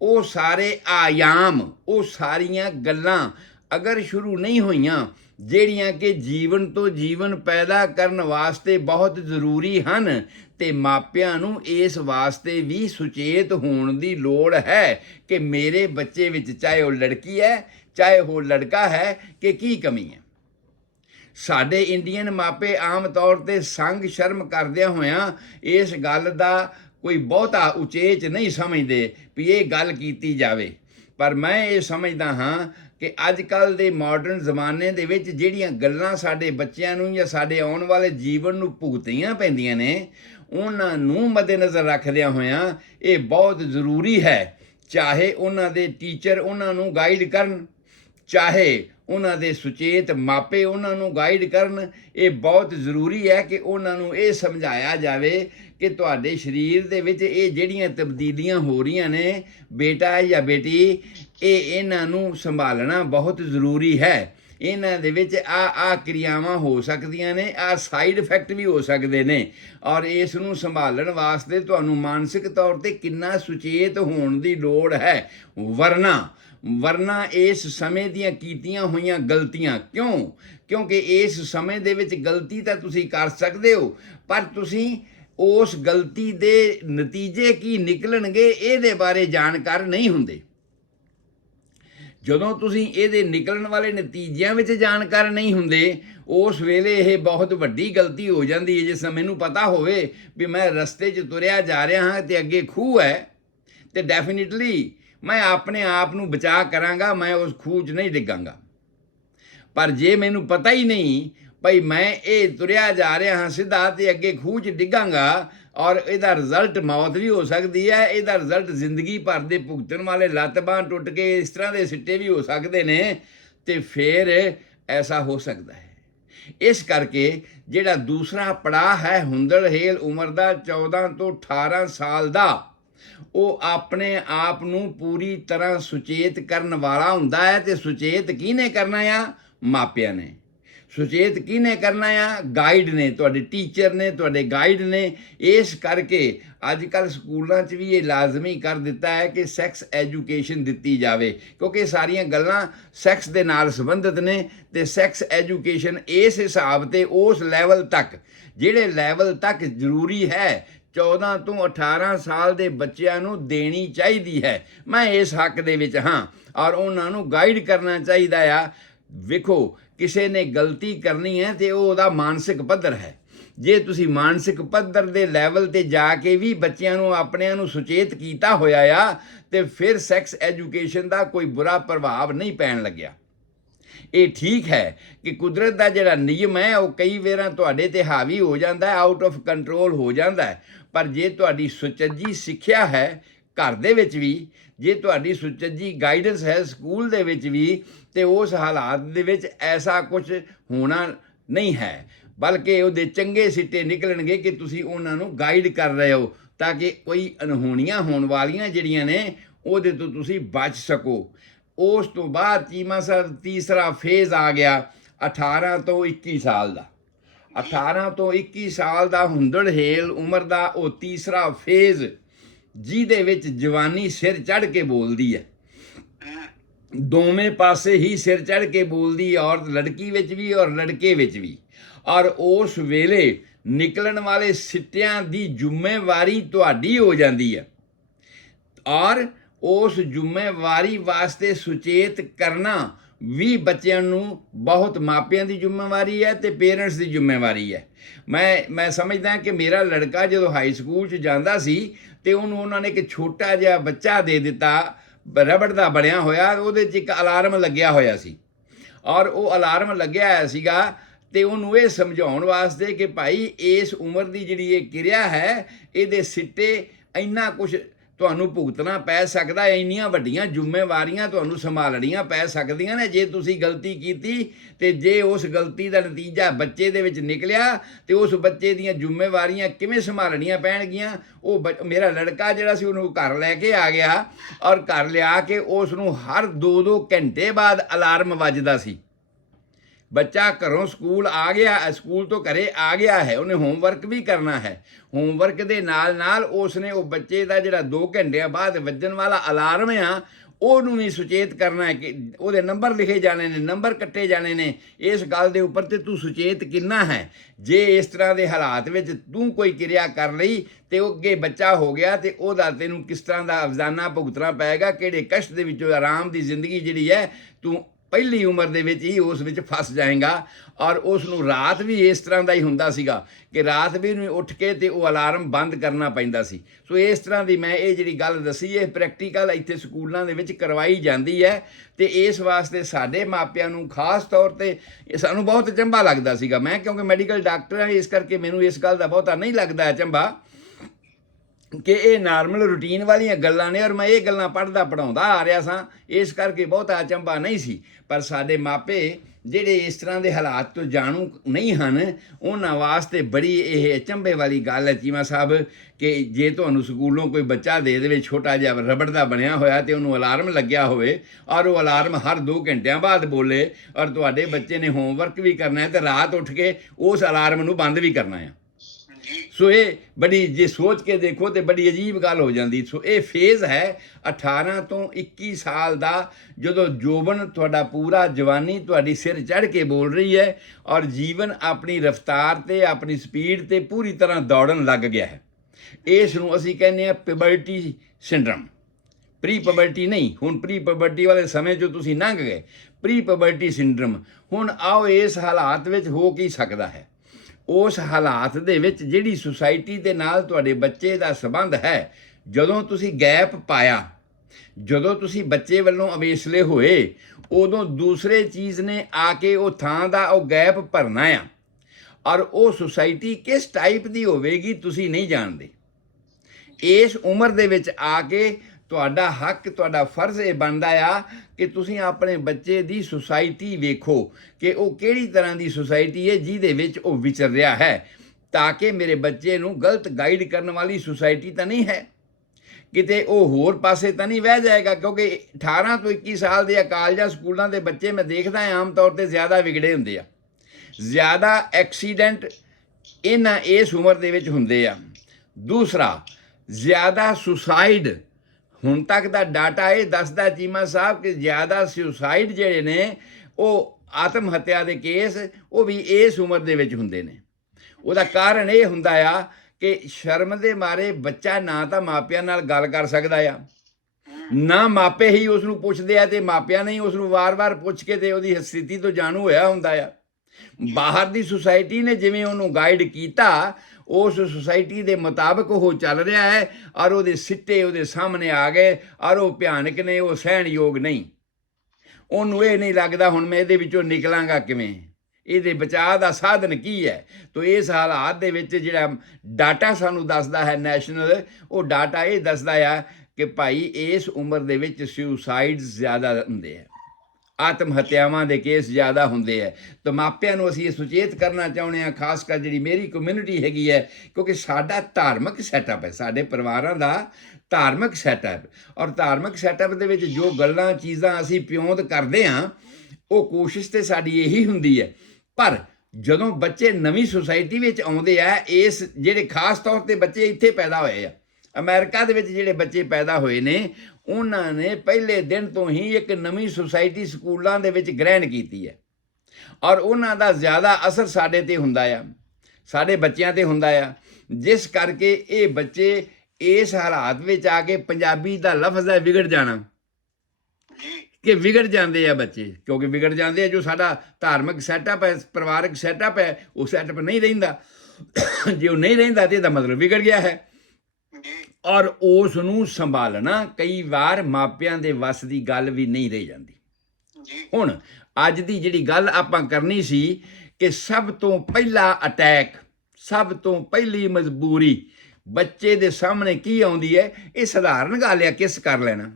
ਉਹ ਸਾਰੇ ਆਯਾਮ, ਉਹ ਸਾਰੀਆਂ ਗੱਲਾਂ ਅਗਰ ਸ਼ੁਰੂ ਨਹੀਂ ਹੋਈਆਂ ਜਿਹੜੀਆਂ ਕਿ ਜੀਵਨ ਤੋਂ ਜੀਵਨ ਪੈਦਾ ਕਰਨ ਵਾਸਤੇ ਬਹੁਤ ਜ਼ਰੂਰੀ ਹਨ, ਤੇ ਮਾਪਿਆਂ ਨੂੰ ਇਸ ਵਾਸਤੇ ਵੀ ਸੁਚੇਤ ਹੋਣ ਦੀ ਲੋੜ ਹੈ ਕਿ ਮੇਰੇ ਬੱਚੇ ਵਿੱਚ, ਚਾਹੇ ਉਹ ਲੜਕੀ ਹੈ ਚਾਹੇ ਉਹ ਲੜਕਾ ਹੈ, ਕਿ ਕੀ ਕਮੀ ਹੈ। ਸਾਡੇ ਇੰਡੀਅਨ ਮਾਪੇ ਆਮ ਤੌਰ ਤੇ ਸੰਗ ਸ਼ਰਮ ਕਰਦਿਆਂ ਹੋਇਆਂ ਇਸ ਗੱਲ ਦਾ ਕੋਈ ਬਹੁਤਾ ਉਚੇਚ ਨਹੀਂ ਸਮਝਦੇ ਵੀ ਇਹ ਗੱਲ ਕੀਤੀ ਜਾਵੇ। ਪਰ ਮੈਂ ਇਹ ਸਮਝਦਾ ਹਾਂ ਕਿ ਅੱਜ ਕੱਲ੍ਹ ਦੇ ਮਾਡਰਨ ਜ਼ਮਾਨੇ ਦੇ ਵਿੱਚ ਜਿਹੜੀਆਂ ਗੱਲਾਂ ਸਾਡੇ ਬੱਚਿਆਂ ਨੂੰ ਜਾਂ ਸਾਡੇ ਆਉਣ ਵਾਲੇ ਜੀਵਨ ਨੂੰ ਭੁਗਤਣੀਆਂ ਪੈਂਦੀਆਂ ਨੇ, ਉਹਨਾਂ ਨੂੰ ਮੱਦੇਨਜ਼ਰ ਰੱਖਦਿਆਂ ਹੋਇਆਂ ਇਹ ਬਹੁਤ ਜ਼ਰੂਰੀ ਹੈ, ਚਾਹੇ ਉਹਨਾਂ ਦੇ ਟੀਚਰ ਉਹਨਾਂ ਨੂੰ ਗਾਈਡ ਕਰਨ, ਚਾਹੇ ਉਹਨਾਂ ਦੇ ਸੁਚੇਤ ਮਾਪੇ ਉਹਨਾਂ ਨੂੰ ਗਾਈਡ ਕਰਨ। ਇਹ ਬਹੁਤ ਜ਼ਰੂਰੀ ਹੈ ਕਿ ਉਹਨਾਂ ਨੂੰ ਇਹ ਸਮਝਾਇਆ ਜਾਵੇ ਕਿ ਤੁਹਾਡੇ ਸਰੀਰ ਦੇ ਵਿੱਚ ਇਹ ਜਿਹੜੀਆਂ ਤਬਦੀਲੀਆਂ ਹੋ ਰਹੀਆਂ ਨੇ ਬੇਟਾ ਜਾਂ ਬੇਟੀ, ਇਹਨਾਂ ਨੂੰ ਸੰਭਾਲਣਾ ਬਹੁਤ ਜ਼ਰੂਰੀ ਹੈ। ਇਹਨਾਂ ਦੇ ਵਿੱਚ ਆ ਕਿਰਿਆਵਾਂ ਹੋ ਸਕਦੀਆਂ ਨੇ, ਆ ਸਾਈਡ ਇਫੈਕਟ ਵੀ ਹੋ ਸਕਦੇ ਨੇ, ਔਰ ਇਸ ਨੂੰ ਸੰਭਾਲਣ ਵਾਸਤੇ ਤੁਹਾਨੂੰ ਮਾਨਸਿਕ ਤੌਰ ਤੇ ਕਿੰਨਾ ਸੁਚੇਤ ਹੋਣ ਦੀ ਲੋੜ ਹੈ। ਵਰਨਾ ਇਸ ਸਮੇਂ ਦੀਆਂ ਕੀਤੀਆਂ ਹੋਈਆਂ ਗਲਤੀਆਂ ਕਿਉਂਕਿ ਇਸ ਸਮੇਂ ਦੇ ਵਿੱਚ ਗਲਤੀ ਤਾਂ ਤੁਸੀਂ ਕਰ ਸਕਦੇ ਹੋ, ਪਰ ਤੁਸੀਂ ਉਸ ਗਲਤੀ ਦੇ ਨਤੀਜੇ ਕੀ ਨਿਕਲਣਗੇ ਇਹਦੇ ਬਾਰੇ ਜਾਣਕਾਰ ਨਹੀਂ ਹੁੰਦੇ। ਜਦੋਂ ਤੁਸੀਂ ਇਹਦੇ ਨਿਕਲਣ ਵਾਲੇ ਨਤੀਜਿਆਂ ਵਿੱਚ ਜਾਣਕਾਰ ਨਹੀਂ ਹੁੰਦੇ, ਉਸ ਵੇਲੇ ਇਹ ਬਹੁਤ ਵੱਡੀ ਗਲਤੀ ਹੋ ਜਾਂਦੀ ਹੈ। ਜਿਸ ਮੈਨੂੰ ਪਤਾ ਹੋਵੇ ਵੀ ਮੈਂ ਰਸਤੇ 'ਚ ਤੁਰਿਆ ਜਾ ਰਿਹਾ ਹਾਂ ਤੇ ਅੱਗੇ ਖੂਹ ਹੈ, ਤੇ ਡੈਫੀਨਿਟਲੀ ਮੈਂ ਆਪਣੇ ਆਪ ਨੂੰ ਬਚਾ ਕਰਾਂਗਾ, ਮੈਂ ਉਸ ਖੂਹ 'ਚ ਨਹੀਂ ਡਿੱਗਾਂਗਾ। ਪਰ ਜੇ ਮੈਨੂੰ ਪਤਾ ਹੀ ਨਹੀਂ ਭਈ ਮੈਂ ਇਹ ਤੁਰਿਆ ਜਾ ਰਿਹਾ ਹਾਂ ਸਿੱਧਾ ਤੇ ਅੱਗੇ ਖੂਹ 'ਚ ਡਿੱਗਾਂਗਾ, ਔਰ ਇਹਦਾ ਰਿਜ਼ਲਟ ਮੌਤ ਵੀ ਹੋ ਸਕਦੀ ਹੈ, ਇਹਦਾ ਰਿਜ਼ਲਟ ਜ਼ਿੰਦਗੀ ਭਰ ਦੇ ਭੁਗਤਣ ਵਾਲੇ ਲੱਤ ਬਾਂਹ ਟੁੱਟ ਕੇ ਇਸ ਤਰ੍ਹਾਂ ਦੇ ਸਿੱਟੇ ਵੀ ਹੋ ਸਕਦੇ ਨੇ, ਤੇ ਫਿਰ ਐਸਾ ਹੋ ਸਕਦਾ ਹੈ। ਇਸ ਕਰਕੇ ਜਿਹੜਾ ਦੂਸਰਾ ਪੜਾਅ ਹੈ ਹੁੰਦੜਹੇਲ ਉਮਰ ਦਾ 14 ਤੋਂ 18 ਸਾਲ ਦਾ, ਉਹ ਆਪਣੇ ਆਪ ਨੂੰ ਪੂਰੀ ਤਰ੍ਹਾਂ ਸੁਚੇਤ ਕਰਨ ਵਾਲਾ ਹੁੰਦਾ ਹੈ। ਤੇ ਸੁਚੇਤ ਕਿਹਨੇ ਕਰਨਾ ਆ? ਮਾਪਿਆਂ ਨੇ। ਸੁਚੇਤ ਕਿਹਨੇ ਕਰਨਾ ਆ? ਗਾਈਡ ਨੇ, ਤੁਹਾਡੇ ਟੀਚਰ ਨੇ, ਤੁਹਾਡੇ ਗਾਈਡ ਨੇ। ਇਸ ਕਰਕੇ ਅੱਜ ਕੱਲ੍ਹ ਸਕੂਲਾਂ 'ਚ ਵੀ ਇਹ ਲਾਜ਼ਮੀ ਕਰ ਦਿੱਤਾ ਹੈ ਕਿ ਸੈਕਸ ਐਜੂਕੇਸ਼ਨ ਦਿੱਤੀ ਜਾਵੇ, ਕਿਉਂਕਿ ਸਾਰੀਆਂ ਗੱਲਾਂ ਸੈਕਸ ਦੇ ਨਾਲ ਸੰਬੰਧਿਤ ਨੇ। ਤੇ ਸੈਕਸ ਐਜੂਕੇਸ਼ਨ ਇਸ ਹਿਸਾਬ ਤੇ ਉਸ ਲੈਵਲ ਤੱਕ, ਜਿਹੜੇ ਲੈਵਲ ਤੱਕ ਜ਼ਰੂਰੀ ਹੈ 14 ਤੋਂ 18 ਸਾਲ ਦੇ ਬੱਚਿਆਂ ਨੂੰ ਦੇਣੀ ਚਾਹੀਦੀ ਹੈ। ਮੈਂ ਇਸ ਹੱਕ ਦੇ ਵਿੱਚ ਹਾਂ, ਔਰ ਉਹਨਾਂ ਨੂੰ ਗਾਈਡ ਕਰਨਾ ਚਾਹੀਦਾ ਆ। ਵੇਖੋ, ਕਿਸੇ ਨੇ ਗਲਤੀ ਕਰਨੀ ਹੈ ਤੇ ਉਹ ਉਹਦਾ ਮਾਨਸਿਕ ਪੱਧਰ ਹੈ। ਜੇ ਤੁਸੀਂ ਮਾਨਸਿਕ ਪੱਧਰ ਦੇ ਲੈਵਲ ਤੇ ਜਾ ਕੇ ਵੀ ਬੱਚਿਆਂ ਨੂੰ ਆਪਣਿਆਂ ਨੂੰ ਸੁਚੇਤ ਕੀਤਾ ਹੋਇਆ ਆ, ਤੇ ਫਿਰ ਸੈਕਸ ਐਜੂਕੇਸ਼ਨ ਦਾ ਕੋਈ ਬੁਰਾ ਪ੍ਰਭਾਵ ਨਹੀਂ ਪੈਣ ਲੱਗਿਆ। ਇਹ ਠੀਕ ਹੈ ਕਿ ਕੁਦਰਤ ਦਾ ਜਿਹੜਾ ਨਿਯਮ ਹੈ ਉਹ ਕਈ ਵਾਰਾਂ ਤੁਹਾਡੇ ਤੇ ਹਾਵੀ ਹੋ ਜਾਂਦਾ ਹੈ, ਆਊਟ ਆਫ ਕੰਟਰੋਲ ਹੋ ਜਾਂਦਾ ਹੈ। ਪਰ ਜੇ ਤੁਹਾਡੀ ਸੁਚੱਜੀ ਸਿੱਖਿਆ ਹੈ ਘਰ ਦੇ ਵਿੱਚ ਵੀ, ਜੇ ਤੁਹਾਡੀ ਸੁਚੱਜੀ ਗਾਈਡੈਂਸ ਹੈ ਸਕੂਲ ਦੇ ਵਿੱਚ ਵੀ, ਤੇ ਉਸ ਹਾਲਾਤ ਦੇ ਵਿੱਚ ਐਸਾ ਕੁਝ ਹੋਣਾ ਨਹੀਂ ਹੈ, ਬਲਕਿ ਉਹਦੇ ਚੰਗੇ ਸਿੱਟੇ ਨਿਕਲਣਗੇ ਕਿ ਤੁਸੀਂ ਉਹਨਾਂ ਨੂੰ ਗਾਈਡ ਕਰ ਰਹੇ ਹੋ, ਤਾਂ ਕਿ ਕੋਈ ਅਣਹੋਣੀਆਂ ਹੋਣ ਵਾਲੀਆਂ ਜਿਹੜੀਆਂ ਨੇ ਉਹਦੇ ਤੋਂ ਤੁਸੀਂ ਬਚ ਸਕੋ। ਉਸ ਤੋਂ ਬਾਅਦ ਤੀਸਰਾ ਫੇਜ਼ ਆ ਗਿਆ 18 ਤੋਂ 21 ਸਾਲ ਦਾ। 18 ਤੋਂ 21 ਸਾਲ ਦਾ ਹੁੰਦੜਹੇਲ ਉਮਰ ਦਾ ਉਹ ਤੀਸਰਾ ਫੇਜ਼, ਜਿਹਦੇ ਵਿੱਚ ਜਵਾਨੀ ਸਿਰ ਚੜ੍ਹ ਕੇ ਬੋਲਦੀ ਹੈ। ਦੋਵੇਂ ਪਾਸੇ ਹੀ ਸਿਰ ਚੜ੍ਹ ਕੇ ਬੋਲਦੀ ਹੈ, ਔਰਤ ਲੜਕੀ ਵਿੱਚ ਵੀ ਔਰ ਲੜਕੇ ਵਿੱਚ ਵੀ। ਔਰ ਉਸ ਵੇਲੇ ਨਿਕਲਣ ਵਾਲੇ ਸਿੱਟਿਆਂ ਦੀ ਜ਼ਿੰਮੇਵਾਰੀ ਤੁਹਾਡੀ ਹੋ ਜਾਂਦੀ ਹੈ, ਔਰ ਉਸ ਜ਼ਿੰਮੇਵਾਰੀ ਵਾਸਤੇ ਸੁਚੇਤ ਕਰਨਾ ਵੀ ਬੱਚਿਆਂ ਨੂੰ ਬਹੁਤ ਮਾਪਿਆਂ ਦੀ ਜ਼ਿੰਮੇਵਾਰੀ ਹੈ ਤੇ ਪੇਰੈਂਟਸ ਦੀ ਜ਼ਿੰਮੇਵਾਰੀ ਹੈ। ਮੈਂ ਸਮਝਦਾ ਕਿ ਮੇਰਾ ਲੜਕਾ ਜਦੋਂ ਹਾਈ ਸਕੂਲ 'ਚ ਜਾਂਦਾ ਸੀ ਤੇ ਉਹਨੂੰ ਉਹਨਾਂ ਨੇ ਇੱਕ ਛੋਟਾ ਜਿਹਾ ਬੱਚਾ ਦੇ ਦਿੱਤਾ, ਰਬੜ ਦਾ ਬਣਿਆ ਹੋਇਆ, ਉਹਦੇ 'ਚ ਇੱਕ ਅਲਾਰਮ ਲੱਗਿਆ ਹੋਇਆ ਸੀ, ਔਰ ਉਹ ਅਲਾਰਮ ਲੱਗਿਆ ਹੋਇਆ ਸੀਗਾ ਤੇ ਉਹਨੂੰ ਇਹ ਸਮਝਾਉਣ ਵਾਸਤੇ ਕਿ ਭਾਈ ਇਸ ਉਮਰ ਦੀ ਜਿਹੜੀ ਇਹ ਕਿਰਿਆ ਹੈ, ਇਹਦੇ ਸਿੱਟੇ ਇੰਨਾ ਕੁਝ ਤੁਹਾਨੂੰ ਭੁਗਤਣਾ ਪੈ ਸਕਦਾ ਹੈ, ਇੰਨੀਆਂ ਵੱਡੀਆਂ ਜ਼ਿੰਮੇਵਾਰੀਆਂ ਤੁਹਾਨੂੰ ਸੰਭਾਲਣੀਆਂ ਪੈ ਸਕਦੀਆਂ ਨੇ ਜੇ ਤੁਸੀਂ ਗਲਤੀ ਕੀਤੀ। ਤੇ ਜੇ ਉਸ ਗਲਤੀ ਦਾ ਨਤੀਜਾ ਬੱਚੇ ਦੇ ਵਿੱਚ ਨਿਕਲਿਆ ਤੇ ਉਸ ਬੱਚੇ ਦੀਆਂ ਜ਼ਿੰਮੇਵਾਰੀਆਂ ਕਿਵੇਂ ਸੰਭਾਲਣੀਆਂ ਪੈਣਗੀਆਂ। ਉਹ ਮੇਰਾ ਲੜਕਾ ਜਿਹੜਾ ਸੀ ਉਹਨੂੰ ਘਰ ਲੈ ਕੇ ਆ ਗਿਆ, ਔਰ ਘਰ ਲਿਆ ਕੇ ਉਸ ਨੂੰ ਹਰ 2-2 ਘੰਟੇ ਬਾਅਦ ਅਲਾਰਮ ਵੱਜਦਾ ਸੀ। ਬੱਚਾ ਘਰੋਂ ਸਕੂਲ ਆ ਗਿਆ, ਸਕੂਲ ਤੋਂ ਘਰੇ ਆ ਗਿਆ ਹੈ, ਉਹਨੇ ਹੋਮਵਰਕ ਵੀ ਕਰਨਾ ਹੈ। ਹੋਮਵਰਕ ਦੇ ਨਾਲ ਨਾਲ ਉਸਨੇ ਉਹ ਬੱਚੇ ਦਾ ਜਿਹੜਾ 2 ਘੰਟਿਆਂ ਬਾਅਦ ਵੱਜਣ ਵਾਲਾ ਅਲਾਰਮ ਆ, ਉਹਨੂੰ ਵੀ ਸੁਚੇਤ ਕਰਨਾ ਹੈ ਕਿ ਉਹਦੇ ਨੰਬਰ ਲਿਖੇ ਜਾਣੇ ਨੇ, ਨੰਬਰ ਕੱਟੇ ਜਾਣੇ ਨੇ। ਇਸ ਗੱਲ ਦੇ ਉੱਪਰ ਤੇ ਤੂੰ ਸੁਚੇਤ ਕਿੰਨਾ ਹੈ। ਜੇ ਇਸ ਤਰ੍ਹਾਂ ਦੇ ਹਾਲਾਤ ਵਿੱਚ ਤੂੰ ਕੋਈ ਕਿਰਿਆ ਕਰ ਲਈ ਤੇ ਉਹ ਅੱਗੇ ਬੱਚਾ ਹੋ ਗਿਆ ਤੇ ਉਹਦਾ ਤੈਨੂੰ ਕਿਸ ਤਰ੍ਹਾਂ ਦਾ ਅਫਜ਼ਾਨਾ ਭੁਗਤਣਾ ਪਏਗਾ, ਕਿਹੜੇ ਕਸ਼ਟ ਦੇ ਵਿੱਚੋਂ ਆਰਾਮ ਦੀ ਜ਼ਿੰਦਗੀ ਜਿਹੜੀ ਹੈ ਤੂੰ ਪਹਿਲੀ ਉਮਰ ਦੇ ਵਿੱਚ ਹੀ ਉਸ ਵਿੱਚ ਫਸ ਜਾਏਗਾ। ਔਰ ਉਸ ਨੂੰ ਰਾਤ ਵੀ ਇਸ ਤਰ੍ਹਾਂ ਦਾ ਹੀ ਹੁੰਦਾ ਸੀਗਾ ਕਿ ਰਾਤ ਵੀ ਨੂੰ ਉੱਠ ਕੇ ਤੇ ਉਹ ਅਲਾਰਮ ਬੰਦ ਕਰਨਾ ਪੈਂਦਾ ਸੀ। ਸੋ ਇਸ ਤਰ੍ਹਾਂ ਦੀ ਮੈਂ ਇਹ ਜਿਹੜੀ ਗੱਲ ਦੱਸੀ, ਇਹ ਪ੍ਰੈਕਟੀਕਲ ਇੱਥੇ ਸਕੂਲਾਂ ਦੇ ਵਿੱਚ ਕਰਵਾਈ ਜਾਂਦੀ ਹੈ। ਤੇ ਇਸ ਵਾਸਤੇ ਸਾਡੇ ਮਾਪਿਆਂ ਨੂੰ ਖਾਸ ਤੌਰ ਤੇ ਸਾਨੂੰ ਬਹੁਤ ਅਚੰਭਾ ਲੱਗਦਾ ਸੀਗਾ। ਮੈਂ ਕਿਉਂਕਿ ਮੈਡੀਕਲ ਡਾਕਟਰ ਹਾਂ, ਇਸ ਕਰਕੇ ਮੈਨੂੰ ਇਸ ਗੱਲ ਦਾ ਬਹੁਤਾ ਨਹੀਂ ਲੱਗਦਾ ਅਚੰਭਾ ਕਿ ਇਹ ਨਾਰਮਲ ਰੂਟੀਨ ਵਾਲੀਆਂ ਗੱਲਾਂ ਨੇ ਔਰ ਮੈਂ ਇਹ ਗੱਲਾਂ ਪੜ੍ਹਦਾ ਪੜ੍ਹਾਉਂਦਾ ਆ ਰਿਹਾ ਸਾਂ, ਇਸ ਕਰਕੇ ਬਹੁਤਾ ਅਚੰਭਾ ਨਹੀਂ ਸੀ। ਪਰ ਸਾਡੇ ਮਾਪੇ ਜਿਹੜੇ ਇਸ ਤਰ੍ਹਾਂ ਦੇ ਹਾਲਾਤ ਤੋਂ ਜਾਣੂ ਨਹੀਂ ਹਨ, ਉਹਨਾਂ ਵਾਸਤੇ ਬੜੀ ਇਹ ਅਚੰਭੇ ਵਾਲੀ ਗੱਲ ਹੈ ਚੀਮਾ ਸਾਹਿਬ, ਕਿ ਜੇ ਤੁਹਾਨੂੰ ਸਕੂਲੋਂ ਕੋਈ ਬੱਚਾ ਦੇ ਦੇਵੇ ਛੋਟਾ ਜਿਹਾ ਰਬੜ ਦਾ ਬਣਿਆ ਹੋਇਆ ਤੇ ਉਹਨੂੰ ਅਲਾਰਮ ਲੱਗਿਆ ਹੋਵੇ ਔਰ ਉਹ ਅਲਾਰਮ ਹਰ 2 ਘੰਟਿਆਂ ਬਾਅਦ ਬੋਲੇ ਔਰ ਤੁਹਾਡੇ ਬੱਚੇ ਨੇ ਹੋਮਵਰਕ ਵੀ ਕਰਨਾ ਹੈ ਤੇ ਰਾਤ ਉੱਠ ਕੇ ਉਸ ਅਲਾਰਮ ਨੂੰ ਬੰਦ ਵੀ ਕਰਨਾ ਹੈ। ਸੋ ਇਹ ਬੜੀ ਜੇ ਸੋਚ ਕੇ ਦੇਖੋ ਤੇ ਬੜੀ ਅਜੀਬ ਗੱਲ ਹੋ ਜਾਂਦੀ। ਸੋ ਇਹ ਫੇਜ਼ ਹੈ 18 ਤੋਂ 21 ਸਾਲ ਦਾ, ਜਦੋਂ ਜੋਬਨ ਤੁਹਾਡਾ ਪੂਰਾ ਜਵਾਨੀ ਤੁਹਾਡੀ ਸਿਰ ਚੜ੍ਹ ਕੇ ਬੋਲ ਰਹੀ ਹੈ ਔਰ ਜੀਵਨ ਆਪਣੀ ਰਫ਼ਤਾਰ ਤੇ ਆਪਣੀ ਸਪੀਡ ਤੇ ਪੂਰੀ ਤਰ੍ਹਾਂ ਦੌੜਨ ਲੱਗ ਗਿਆ ਹੈ। ਇਸ ਨੂੰ ਅਸੀਂ ਕਹਿੰਦੇ ਹਾਂ ਪਿਬਰਟੀ ਸਿੰਡਰਮ। ਪ੍ਰੀ ਪਬਰਟੀ ਨਹੀਂ, ਹੁਣ ਪ੍ਰੀ ਪਬਰਟੀ ਵਾਲੇ ਸਮੇਂ 'ਚੋਂ ਤੁਸੀਂ ਲੰਘ ਗਏ, ਪ੍ਰੀ ਪਬਰਟੀ ਸਿੰਡਰਮ। ਹੁਣ ਆਓ ਇਸ ਹਾਲਾਤ ਵਿੱਚ ਹੋ ਕੀ ਸਕਦਾ ਹੈ। ਉਸ ਹਾਲਾਤ ਦੇ ਵਿੱਚ ਜਿਹੜੀ ਸੁਸਾਇਟੀ ਦੇ ਨਾਲ ਤੁਹਾਡੇ ਬੱਚੇ ਦਾ ਸੰਬੰਧ ਹੈ, ਜਦੋਂ ਤੁਸੀਂ ਗੈਪ ਪਾਇਆ, ਜਦੋਂ ਤੁਸੀਂ ਬੱਚੇ ਵੱਲੋਂ ਅਵੇਸਲੇ ਹੋਏ, ਉਦੋਂ ਦੂਸਰੇ ਚੀਜ਼ ਨੇ ਆ ਕੇ ਉਹ ਥਾਂ ਦਾ ਉਹ ਗੈਪ ਭਰਨਾ ਆ ਔਰ ਉਹ ਸੁਸਾਇਟੀ ਕਿਸ ਟਾਈਪ ਦੀ ਹੋਵੇਗੀ ਤੁਸੀਂ ਨਹੀਂ ਜਾਣਦੇ। ਇਸ ਉਮਰ ਦੇ ਵਿੱਚ ਆ ਕੇ ਤੁਹਾਡਾ ਹੱਕ, ਤੁਹਾਡਾ ਫਰਜ਼ ਇਹ ਬਣਦਾ ਆ ਕਿ ਤੁਸੀਂ ਆਪਣੇ ਬੱਚੇ ਦੀ ਸੁਸਾਇਟੀ ਵੇਖੋ ਕਿ ਉਹ ਕਿਹੜੀ ਤਰ੍ਹਾਂ ਦੀ ਸੁਸਾਇਟੀ ਹੈ ਜਿਹਦੇ ਵਿੱਚ ਉਹ ਵਿਚਰ ਰਿਹਾ ਹੈ, ਤਾਂ ਕਿ ਮੇਰੇ ਬੱਚੇ ਨੂੰ ਗਲਤ ਗਾਈਡ ਕਰਨ ਵਾਲੀ ਸੁਸਾਇਟੀ ਤਾਂ ਨਹੀਂ ਹੈ, ਕਿਤੇ ਉਹ ਹੋਰ ਪਾਸੇ ਤਾਂ ਨਹੀਂ ਵਹਿ ਜਾਏਗਾ। ਕਿਉਂਕਿ 18 ਤੋਂ 21 ਸਾਲ ਦੇ ਕਾਲਜਾਂ ਸਕੂਲਾਂ ਦੇ ਬੱਚੇ ਮੈਂ ਦੇਖਦਾ ਆਮ ਤੌਰ ਤੇ ਜ਼ਿਆਦਾ ਵਿਗੜੇ ਹੁੰਦੇ ਆ, ਜ਼ਿਆਦਾ ਐਕਸੀਡੈਂਟ ਇਹਨਾਂ ਇਸ ਉਮਰ ਦੇ ਵਿੱਚ ਹੁੰਦੇ ਆ। ਦੂਸਰਾ, ਜ਼ਿਆਦਾ ਸੁਸਾਈਡ, ਹੁਣ ਤੱਕ ਦਾ ਡਾਟਾ ਇਹ ਦੱਸਦਾ ਚੀਮਾ ਸਾਹਿਬ ਕਿ ਜ਼ਿਆਦਾ ਸੁਸਾਈਡ ਜਿਹੜੇ ਨੇ ਉਹ ਆਤਮ ਹੱਤਿਆ ਦੇ ਕੇਸ ਉਹ ਵੀ ਇਸ ਉਮਰ ਦੇ ਵਿੱਚ ਹੁੰਦੇ ਨੇ। ਉਹਦਾ ਕਾਰਨ ਇਹ ਹੁੰਦਾ ਆ ਕਿ ਸ਼ਰਮ ਦੇ ਮਾਰੇ ਬੱਚਾ ਨਾ ਤਾਂ ਮਾਪਿਆਂ ਨਾਲ ਗੱਲ ਕਰ ਸਕਦਾ ਆ, ਨਾ ਮਾਪੇ ਹੀ ਉਸ ਨੂੰ ਪੁੱਛਦੇ ਆ ਤੇ ਮਾਪਿਆਂ ਨੇ ਹੀ ਉਸ ਨੂੰ ਵਾਰ-ਵਾਰ ਪੁੱਛ ਕੇ ਤੇ ਉਹਦੀ ਸਥਿਤੀ ਤੋਂ ਜਾਣੂ ਹੋਇਆ ਹੁੰਦਾ ਆ। ਬਾਹਰ ਦੀ ਸੁਸਾਇਟੀ ਨੇ ਜਿਵੇਂ ਉਹਨੂੰ ਗਾਈਡ ਕੀਤਾ, ਉਸ ਸੁਸਾਇਟੀ ਦੇ ਮੁਤਾਬਕ ਉਹ ਚੱਲ ਰਿਹਾ ਹੈ ਔਰ ਉਹਦੇ ਸਿੱਟੇ ਉਹਦੇ ਸਾਹਮਣੇ ਆ ਗਏ ਔਰ ਉਹ ਭਿਆਨਕ ਨੇ, ਉਹ ਸਹਿਣਯੋਗ ਨਹੀਂ। ਉਹਨੂੰ ਇਹ ਨਹੀਂ ਲੱਗਦਾ ਹੁਣ ਮੈਂ ਇਹਦੇ ਵਿੱਚੋਂ ਨਿਕਲਾਂਗਾ ਕਿਵੇਂ, ਇਹਦੇ ਬਚਾਅ ਦਾ ਸਾਧਨ ਕੀ ਹੈ। ਤੋ ਇਸ ਹਾਲਾਤ ਦੇ ਵਿੱਚ ਜਿਹੜਾ ਡਾਟਾ ਸਾਨੂੰ ਦੱਸਦਾ ਹੈ ਨੈਸ਼ਨਲ, ਉਹ ਡਾਟਾ ਇਹ ਦੱਸਦਾ ਆ ਕਿ ਭਾਈ ਇਸ ਉਮਰ ਦੇ ਵਿੱਚ ਸੁਸਾਈਡਸ ਜ਼ਿਆਦਾ ਹੁੰਦੇ ਆ, ਆਤਮ ਹੱਤਿਆਵਾਂ ਦੇ ਕੇਸ ਜ਼ਿਆਦਾ ਹੁੰਦੇ ਹੈ। ਤਾਂ ਮਾਪਿਆਂ ਨੂੰ ਅਸੀਂ ਇਹ ਸੁਚੇਤ ਕਰਨਾ ਚਾਹੁੰਦੇ ਹਾਂ, ਖਾਸ ਕਰ ਜਿਹੜੀ ਮੇਰੀ ਕਮਿਊਨਿਟੀ ਹੈਗੀ ਹੈ, ਕਿਉਂਕਿ ਸਾਡਾ ਧਾਰਮਿਕ ਸੈਟਅਪ ਹੈ, ਸਾਡੇ ਪਰਿਵਾਰਾਂ ਦਾ ਧਾਰਮਿਕ ਸੈਟਅਪ, ਔਰ ਧਾਰਮਿਕ ਸੈਟਅਪ ਦੇ ਵਿੱਚ ਜੋ ਗੱਲਾਂ ਚੀਜ਼ਾਂ ਅਸੀਂ ਪਿਉਂਦ ਕਰਦੇ ਹਾਂ, ਉਹ ਕੋਸ਼ਿਸ਼ ਤੇ ਸਾਡੀ ਇਹੀ ਹੁੰਦੀ ਹੈ। ਪਰ ਜਦੋਂ ਬੱਚੇ ਨਵੀਂ ਸੁਸਾਇਟੀ ਵਿੱਚ ਆਉਂਦੇ ਆ, ਇਸ ਜਿਹੜੇ ਖਾਸ ਤੌਰ ਤੇ ਬੱਚੇ ਇੱਥੇ ਪੈਦਾ ਹੋਏ ਆ, ਅਮਰੀਕਾ ਦੇ ਵਿੱਚ ਜਿਹੜੇ ਬੱਚੇ ਪੈਦਾ ਹੋਏ ਨੇ, ਉਹਨਾਂ ਨੇ ਪਹਿਲੇ ਦਿਨ ਤੋਂ ਹੀ ਇੱਕ ਨਵੀਂ ਸੁਸਾਇਟੀ ਸਕੂਲਾਂ ਦੇ ਵਿੱਚ ਗ੍ਰਹਿਣ ਕੀਤੀ ਹੈ ਔਰ ਉਹਨਾਂ ਦਾ ਜ਼ਿਆਦਾ ਅਸਰ ਸਾਡੇ ਤੇ ਹੁੰਦਾ ਆ, ਸਾਡੇ ਬੱਚਿਆਂ ਤੇ ਹੁੰਦਾ ਆ, ਜਿਸ ਕਰਕੇ ਇਹ ਬੱਚੇ ਇਸ ਹਾਲਾਤ ਵਿੱਚ ਆ ਕੇ ਪੰਜਾਬੀ ਦਾ ਲਫ਼ਜ਼ ਹੈ ਵਿਗੜ ਜਾਣਾ, ਕਿ ਵਿਗੜ ਜਾਂਦੇ ਆ ਬੱਚੇ, ਕਿਉਂਕਿ ਵਿਗੜ ਜਾਂਦੇ ਆ। ਜੋ ਸਾਡਾ ਧਾਰਮਿਕ ਸੈਟਅਪ ਹੈ, ਪਰਿਵਾਰਕ ਸੈਟਅਪ ਹੈ, ਉਹ ਸੈਟਅਪ ਨਹੀਂ ਰਹਿੰਦਾ। ਜੇ ਉਹ ਨਹੀਂ ਰਹਿੰਦਾ ਤੇ ਇਹਦਾ ਮਤਲਬ ਵਿਗੜ ਗਿਆ ਹੈ ਔਰ ਉਸ ਨੂੰ ਸੰਭਾਲਣਾ ਕਈ ਵਾਰ ਮਾਪਿਆਂ ਦੇ ਵੱਸ ਦੀ ਗੱਲ ਵੀ ਨਹੀਂ ਰਹਿ ਜਾਂਦੀ। ਹੁਣ ਅੱਜ ਦੀ ਜਿਹੜੀ ਗੱਲ ਆਪਾਂ ਕਰਨੀ ਸੀ ਕਿ ਸਭ ਤੋਂ ਪਹਿਲਾ ਅਟੈਕ, ਸਭ ਤੋਂ ਪਹਿਲੀ ਮਜਬੂਰੀ ਬੱਚੇ ਦੇ ਸਾਹਮਣੇ ਕੀ ਆਉਂਦੀ ਹੈ। ਇਹ ਸਧਾਰਨ ਗੱਲ ਹੈ, ਕਿਸ ਕਰ ਲੈਣਾ,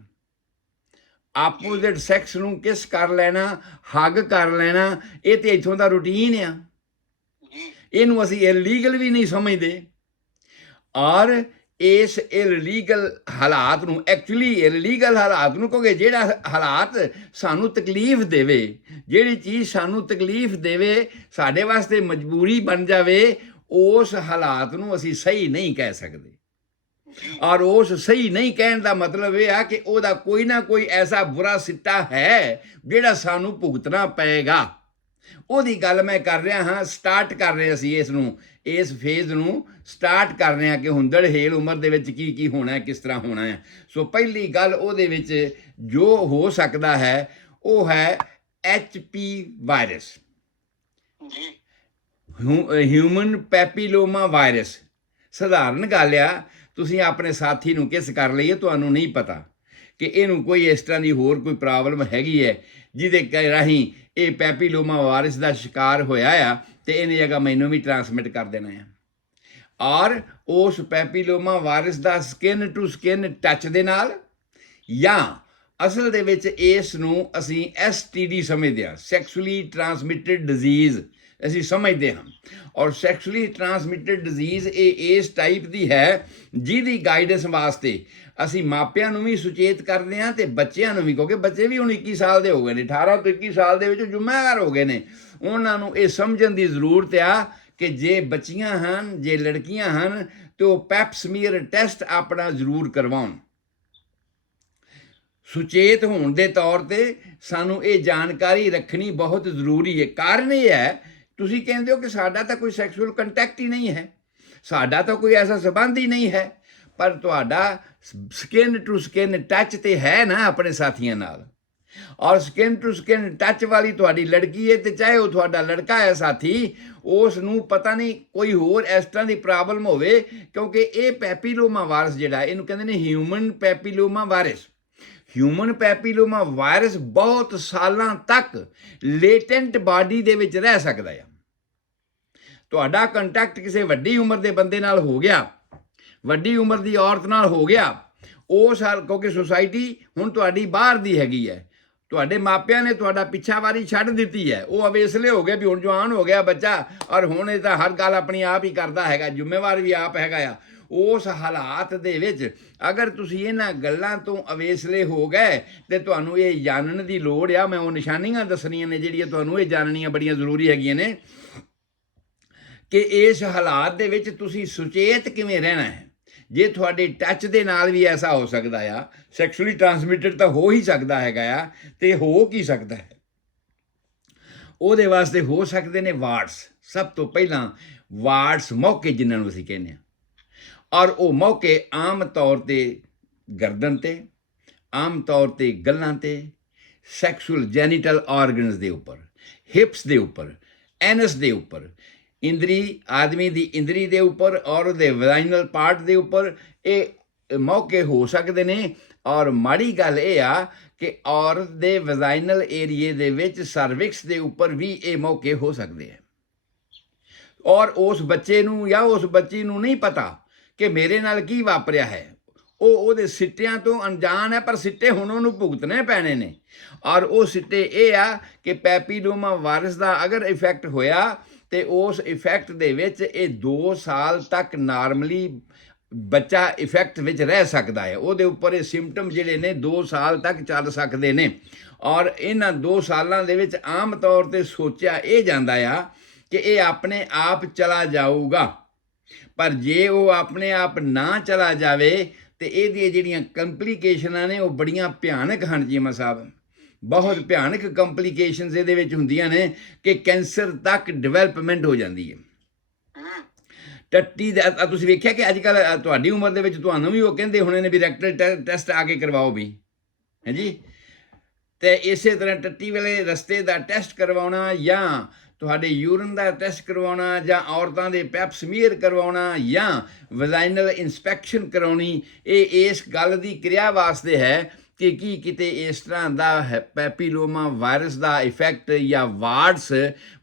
ਆਪੋਜ਼ਿਟ ਸੈਕਸ ਨੂੰ ਕਿਸ ਕਰ ਲੈਣਾ, ਹੱਗ ਕਰ ਲੈਣਾ, ਇਹ ਤੇ ਇੱਥੋਂ ਦਾ ਰੂਟੀਨ ਆ। ਇਹਨੂੰ ਅਸੀਂ ਇਲੀਗਲ ਵੀ ਨਹੀਂ ਸਮਝਦੇ ਔਰ ਇਸ ਇਲੀਗਲ ਹਾਲਾਤ ਨੂੰ, ਐਕਚੁਅਲੀ ਇਲੀਗਲ ਹਾਲਾਤ ਨੂੰ, ਕਿਉਂਕਿ ਜਿਹੜਾ ਹਾਲਾਤ ਸਾਨੂੰ ਤਕਲੀਫ ਦੇਵੇ, ਜਿਹੜੀ ਚੀਜ਼ ਸਾਨੂੰ ਤਕਲੀਫ ਦੇਵੇ, ਸਾਡੇ ਵਾਸਤੇ ਮਜਬੂਰੀ ਬਣ ਜਾਵੇ, ਉਸ ਹਾਲਾਤ ਨੂੰ ਅਸੀਂ ਸਹੀ ਨਹੀਂ ਕਹਿ ਸਕਦੇ। ਔਰ ਉਸ ਸਹੀ ਨਹੀਂ ਕਹਿਣ ਦਾ ਮਤਲਬ ਇਹ ਆ ਕਿ ਉਹਦਾ ਕੋਈ ਨਾ ਕੋਈ ਐਸਾ ਬੁਰਾ ਸਿੱਟਾ ਹੈ ਜਿਹੜਾ ਸਾਨੂੰ ਭੁਗਤਣਾ ਪਏਗਾ। ਉਹਦੀ ਗੱਲ ਮੈਂ ਕਰ ਰਿਹਾ ਹਾਂ। ਸਟਾਰਟ ਕਰ ਰਹੇ ਅਸੀਂ ਇਸ ਨੂੰ, ਇਸ ਫੇਜ਼ ਨੂੰ ਸਟਾਰਟ ਕਰ ਰਹੇ ਹਾਂ ਕਿ ਹੁੰਦੜ ਹੇਲ ਉਮਰ ਦੇ ਵਿੱਚ ਕੀ ਕੀ ਹੋਣਾ, ਕਿਸ ਤਰ੍ਹਾਂ ਹੋਣਾ ਹੈ। ਸੋ ਪਹਿਲੀ ਗੱਲ ਉਹਦੇ ਵਿੱਚ ਜੋ ਹੋ ਸਕਦਾ ਹੈ ਉਹ ਹੈ HP ਵਾਇਰਸ, ਹਿਊਮਨ ਪੈਪੀਲੋਮਾ ਵਾਇਰਸ। ਸਧਾਰਨ ਗੱਲ ਆ, ਤੁਸੀਂ ਆਪਣੇ ਸਾਥੀ ਨੂੰ ਕਿਸ ਕਰ ਲਈਏ, ਤੁਹਾਨੂੰ ਨਹੀਂ ਪਤਾ ਕਿ ਇਹਨੂੰ ਕੋਈ ਇਸ ਤਰ੍ਹਾਂ ਦੀ ਹੋਰ ਕੋਈ ਪ੍ਰੋਬਲਮ ਹੈਗੀ ਹੈ ਜਿਹਦੇ ਰਾਹੀਂ ਇਹ ਪੈਪੀਲੋਮਾ ਵਾਇਰਸ ਦਾ ਸ਼ਿਕਾਰ ਹੋਇਆ ਆ ਤੇ ਇਹਨੇ ਜਗ੍ਹਾ ਮੈਨੂੰ ਵੀ ਟਰਾਂਸਮਿਟ ਕਰ ਦੇਣਾ ਆ। ਔਰ ਉਸ ਪੈਪੀਲੋਮਾ ਵਾਇਰਸ ਦਾ ਸਕਿਨ ਟੂ ਸਕਿਨ ਟੱਚ ਦੇ ਨਾਲ, ਜਾਂ ਅਸਲ ਦੇ ਵਿੱਚ ਇਸ ਨੂੰ ਅਸੀਂ STD ਸਮਝਦੇ ਹਾਂ, ਸੈਕਸ਼ੂਅਲੀ ਟਰਾਂਸਮਿਟਡ ਡਿਜ਼ੀਜ਼ ਅਸੀਂ ਸਮਝਦੇ ਹਾਂ। ਔਰ ਸੈਕਸ਼ੂਅਲੀ ਟਰਾਂਸਮਿਟਡ ਡਿਜ਼ੀਜ਼ ਇਹ ਇਸ ਟਾਈਪ ਦੀ ਹੈ ਜਿਹਦੀ ਗਾਈਡੈਂਸ ਵਾਸਤੇ ਅਸੀਂ ਮਾਪਿਆਂ ਨੂੰ ਵੀ ਸੁਚੇਤ ਕਰਦੇ ਹਾਂ ਤੇ ਬੱਚਿਆਂ ਨੂੰ ਵੀ, ਕਿਉਂਕਿ ਬੱਚੇ ਵੀ ਹੁਣ 21 ਸਾਲ ਦੇ ਹੋ ਗਏ ਨੇ, 18 ਤੋਂ 21 ਸਾਲ ਦੇ ਵਿੱਚ ਜ਼ਿੰਮੇਵਾਰ ਹੋ ਗਏ ਨੇ। ਉਹਨਾਂ ਨੂੰ ਇਹ ਸਮਝਣ ਦੀ ਜ਼ਰੂਰਤ ਆ ਕਿ ਜੇ ਬੱਚੀਆਂ ਹਨ, ਜੇ ਲੜਕੀਆਂ ਹਨ, ਤੇ ਉਹ ਪੈਪ ਸਮੀਅਰ ਟੈਸਟ ਆਪਣਾ ਜ਼ਰੂਰ ਕਰਵਾਉਣ। ਸੁਚੇਤ ਹੋਣ ਦੇ ਤੌਰ ਤੇ ਸਾਨੂੰ ਇਹ ਜਾਣਕਾਰੀ ਰੱਖਣੀ ਬਹੁਤ ਜ਼ਰੂਰੀ ਹੈ। ਕਾਰਨ ਇਹ ਹੈ, ਤੁਸੀਂ ਕਹਿੰਦੇ ਹੋ ਕਿ ਸਾਡਾ ਤਾਂ ਕੋਈ ਸੈਕਸ਼ੂਅਲ ਕੰਟੈਕਟ ਹੀ ਨਹੀਂ ਹੈ, ਸਾਡਾ ਤਾਂ ਕੋਈ ਐਸਾ ਸੰਬੰਧ ਹੀ ਨਹੀਂ ਹੈ, ਪਰ ਤੁਹਾਡਾ ਸਕਿਨ ਟੂ ਸਕਿਨ ਟੱਚ ਤੇ ਹੈ ਨਾ ਆਪਣੇ ਸਾਥੀਆਂ ਨਾਲ। ਔਰ ਸਕਿਨ ਟੂ ਸਕਿਨ ਟੱਚ ਵਾਲੀ ਤੁਹਾਡੀ ਲੜਕੀ ਹੈ, ਤੇ ਚਾਹੇ ਉਹ ਤੁਹਾਡਾ ਲੜਕਾ ਹੈ ਸਾਥੀ, ਉਸ ਨੂੰ ਪਤਾ ਨਹੀਂ ਕੋਈ ਹੋਰ ਇਸ ਤਰ੍ਹਾਂ ਦੀ ਪ੍ਰੋਬਲਮ ਹੋਵੇ, ਕਿਉਂਕਿ ਇਹ ਪੈਪੀਲੋਮਾ ਵਾਇਰਸ ਜਿਹੜਾ ਇਹਨੂੰ ਕਹਿੰਦੇ ਨੇ ਹਿਊਮਨ ਪੈਪੀਲੋਮਾ ਵਾਇਰਸ। ਹਿਊਮਨ ਪੈਪੀਲੋਮਾ ਵਾਇਰਸ ਬਹੁਤ ਸਾਲਾਂ ਤੱਕ ਲੇਟੈਂਟ ਬਾਡੀ ਦੇ ਵਿੱਚ ਰਹਿ ਸਕਦਾ ਹੈ। ਤੁਹਾਡਾ ਕੰਟੈਕਟ ਕਿਸੇ ਵੱਡੀ ਉਮਰ ਦੇ ਬੰਦੇ ਨਾਲ ਹੋ ਗਿਆ, ਵੱਡੀ ਉਮਰ ਦੀ ਔਰਤ ਨਾਲ ਹੋ ਗਿਆ, ਉਹ ਕਿਉਂਕਿ ਸੁਸਾਇਟੀ ਹੁਣ ਤੁਹਾਡੀ ਬਾਹਰ ਦੀ ਹੈਗੀ ਹੈ, ਤੁਹਾਡੇ ਮਾਪਿਆਂ ਨੇ ਤੁਹਾਡਾ ਪਿੱਛਾਵਾਰੀ ਛੱਡ ਦਿੱਤੀ ਹੈ, ਉਹ ਅਵੇਸਲੇ ਹੋ ਗਏ ਵੀ ਹੁਣ ਜਵਾਨ ਹੋ ਗਿਆ ਬੱਚਾ, ਔਰ ਹੁਣ ਇਹ ਤਾਂ ਹਰ ਗੱਲ ਆਪਣੀ ਆਪ ਹੀ ਕਰਦਾ ਹੈਗਾ, ਜ਼ਿੰਮੇਵਾਰ ਵੀ ਆਪ ਹੈਗਾ ਆ। ਉਸ ਹਾਲਾਤ ਦੇ ਵਿੱਚ ਅਗਰ ਤੁਸੀਂ ਇਹਨਾਂ ਗੱਲਾਂ ਤੋਂ ਅਵੇਸਲੇ ਹੋ ਗਏ ਤੇ ਤੁਹਾਨੂੰ ਇਹ ਜਾਣਨ ਦੀ ਲੋੜ ਆ। ਮੈਂ ਉਹ ਨਿਸ਼ਾਨੀਆਂ ਦੱਸਣੀਆਂ ਨੇ ਜਿਹੜੀਆਂ ਤੁਹਾਨੂੰ ਇਹ ਜਾਣਨੀਆਂ ਬੜੀਆਂ ਜ਼ਰੂਰੀ ਹੈਗੀਆਂ ਨੇ ਕਿ ਇਸ ਹਾਲਾਤ ਦੇ ਵਿੱਚ ਤੁਸੀਂ ਸੁਚੇਤ ਕਿਵੇਂ ਰਹਿਣਾ ਹੈ। ਜੇ ਤੁਹਾਡੇ ਟੱਚ ਦੇ ਨਾਲ ਵੀ ਐਸਾ ਹੋ ਸਕਦਾ ਆ, ਸੈਕਸ਼ੂਅਲੀ ਟਰਾਂਸਮਿਟਡ ਤਾਂ ਹੋ ਹੀ ਸਕਦਾ ਹੈਗਾ ਆ, ਤੇ ਹੋ ਕੀ ਸਕਦਾ ਹੈ, ਉਹਦੇ ਵਾਸਤੇ ਹੋ ਸਕਦੇ ਨੇ ਵਾਰਡਸ। ਸਭ ਤੋਂ ਪਹਿਲਾਂ ਵਾਰਡਸ ਮੌਕੇ ਜਿਨ੍ਹਾਂ ਨੂੰ ਅਸੀਂ ਕਹਿੰਦੇ ਹਾਂ, ਔਰ ਉਹ ਮੌਕੇ ਆਮ ਤੌਰ ਤੇ ਗਰਦਨ ਤੇ, ਆਮ ਤੌਰ ਤੇ ਗੱਲਾਂ ਤੇ, ਸੈਕਸ਼ੂਅਲ ਜੈਨੀਟਲ ਆਰਗਨਸ ਦੇ ਉੱਪਰ, ਹਿਪਸ ਦੇ ਉੱਪਰ, ਐਨਸ ਦੇ ਉੱਪਰ, ਇੰਦਰੀ ਆਦਮੀ ਦੀ ਇੰਦਰੀ ਦੇ ਉੱਪਰ ਔਰ ਉਹਦੇ ਵਜਾਈਨਲ ਪਾਰਟ ਦੇ ਉੱਪਰ ਇਹ ਮੌਕੇ ਹੋ ਸਕਦੇ ਨੇ। ਔਰ ਮਾੜੀ ਗੱਲ ਇਹ ਆ ਕਿ ਔਰਤ ਦੇ ਵਜਾਈਨਲ ਏਰੀਏ ਦੇ ਵਿੱਚ ਸਰਵਿਕਸ ਦੇ ਉੱਪਰ ਵੀ ਇਹ ਮੌਕੇ ਹੋ ਸਕਦੇ ਹੈ। ਔਰ ਉਸ ਬੱਚੇ ਨੂੰ ਜਾਂ ਉਸ ਬੱਚੀ ਨੂੰ ਨਹੀਂ ਪਤਾ ਕਿ ਮੇਰੇ ਨਾਲ ਕੀ ਵਾਪਰਿਆ ਹੈ, ਉਹ ਉਹਦੇ ਸਿੱਟਿਆਂ ਤੋਂ ਅਣਜਾਣ ਹੈ, ਪਰ ਸਿੱਟੇ ਹੁਣ ਉਹਨੂੰ ਭੁਗਤਣੇ ਪੈਣੇ ਨੇ। ਔਰ ਉਹ ਸਿੱਟੇ ਇਹ ਆ ਕਿ ਪੈਪੀਲੋਮਾ ਵਾਇਰਸ ਦਾ ਅਗਰ ਇਫੈਕਟ ਹੋਇਆ ਤੇ ਉਸ ਇਫੈਕਟ ਦੇ ਵਿੱਚ ਇਹ 2 ਸਾਲ ਤੱਕ ਨਾਰਮਲੀ ਬੱਚਾ ਇਫੈਕਟ ਵਿੱਚ ਰਹਿ ਸਕਦਾ ਹੈ। ਉਹਦੇ ਉੱਪਰ ਇਹ ਸਿੰਪਟਮ ਜਿਹੜੇ ਨੇ 2 ਸਾਲ ਤੱਕ ਚੱਲ ਸਕਦੇ ਨੇ। ਔਰ ਇਹਨਾਂ 2 ਸਾਲਾਂ ਦੇ ਵਿੱਚ ਆਮ ਤੌਰ ਤੇ ਸੋਚਿਆ ਇਹ ਜਾਂਦਾ ਆ ਕਿ ਇਹ ਆਪਣੇ ਆਪ ਚਲਾ ਜਾਊਗਾ, ਪਰ ਜੇ ਉਹ ਆਪਣੇ ਆਪ ਨਾ ਚਲਾ ਜਾਵੇ ਤੇ ਇਹਦੀਆਂ ਜਿਹੜੀਆਂ ਕੰਪਲੀਕੇਸ਼ਨਾਂ ਨੇ ਉਹ ਬੜੀਆਂ ਭਿਆਨਕ ਹਨ ਚੀਮਾ ਸਾਹਿਬ, ਬਹੁਤ ਭਿਆਨਕ ਕੰਪਲੀਕੇਸ਼ਨਸ ਇਹਦੇ ਵਿੱਚ ਹੁੰਦੀਆਂ ਨੇ ਕਿ ਕੈਂਸਰ ਤੱਕ ਡਿਵੈਲਪਮੈਂਟ ਹੋ ਜਾਂਦੀ ਹੈ। ਟੱਟੀ ਦਾ ਤੁਸੀਂ ਵੇਖਿਆ ਕਿ ਅੱਜ ਕੱਲ੍ਹ ਤੁਹਾਡੀ ਉਮਰ ਦੇ ਵਿੱਚ ਤੁਹਾਨੂੰ ਵੀ ਉਹ ਕਹਿੰਦੇ ਹੋਣੇ ਨੇ ਵੀ ਰੈਕਟਲ ਟੈਸਟ ਆ ਕੇ ਕਰਵਾਓ ਵੀ, ਹੈ ਜੀ। ਤੇ ਇਸੇ ਤਰ੍ਹਾਂ ਟੱਟੀ ਵੇਲੇ ਰਸਤੇ ਦਾ ਟੈਸਟ ਕਰਵਾਉਣਾ, ਜਾਂ ਤੁਹਾਡੇ ਯੂਰਨ ਦਾ ਟੈਸਟ ਕਰਵਾਉਣਾ, ਜਾਂ ਔਰਤਾਂ ਦੇ ਪੈਪ ਸਮੀਅਰ ਕਰਵਾਉਣਾ, ਜਾਂ ਵਜਾਈਨਲ ਇਨਸਪੈਕਸ਼ਨ ਕਰਾਉਣੀ, ਇਹ ਇਸ ਗੱਲ ਦੀ ਕਿਰਿਆ ਵਾਸਤੇ ਹੈ ਕਿ ਕੀ ਕਿਤੇ ਇਸ ਤਰ੍ਹਾਂ ਦਾ ਪੈਪੀਲੋਮਾ ਵਾਇਰਸ ਦਾ ਇਫੈਕਟ ਜਾਂ ਵਾਰਡਸ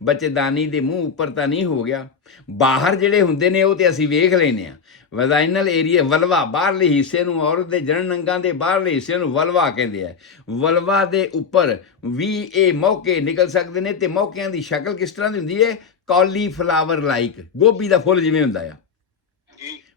ਬੱਚੇਦਾਨੀ ਦੇ ਮੂੰਹ ਉੱਪਰ ਤਾਂ ਨਹੀਂ ਹੋ ਗਿਆ। ਬਾਹਰ ਜਿਹੜੇ ਹੁੰਦੇ ਨੇ ਉਹ ਤੇ ਅਸੀਂ ਵੇਖ ਲੈਂਦੇ ਹਾਂ। ਵਜਾਈਨਲ ਏਰੀਆ, ਵਲਵਾ, ਬਾਹਰਲੇ ਹਿੱਸੇ ਨੂੰ, ਔਰਤ ਦੇ ਜਣਨ ਅੰਗਾਂ ਦੇ ਬਾਹਰਲੇ ਹਿੱਸੇ ਨੂੰ ਵਲਵਾ ਕਹਿੰਦੇ ਆ। ਵਲਵਾ ਦੇ ਉੱਪਰ ਵੀ ਇਹ ਮੌਕੇ ਨਿਕਲ ਸਕਦੇ ਨੇ, ਤੇ ਮੌਕਿਆਂ ਦੀ ਸ਼ਕਲ ਕਿਸ ਤਰ੍ਹਾਂ ਦੀ ਹੁੰਦੀ ਹੈ? ਕਾਲੀਫਲਾਵਰ ਲਾਈਕ, ਗੋਭੀ ਦਾ ਫੁੱਲ ਜਿਵੇਂ ਹੁੰਦਾ ਆ,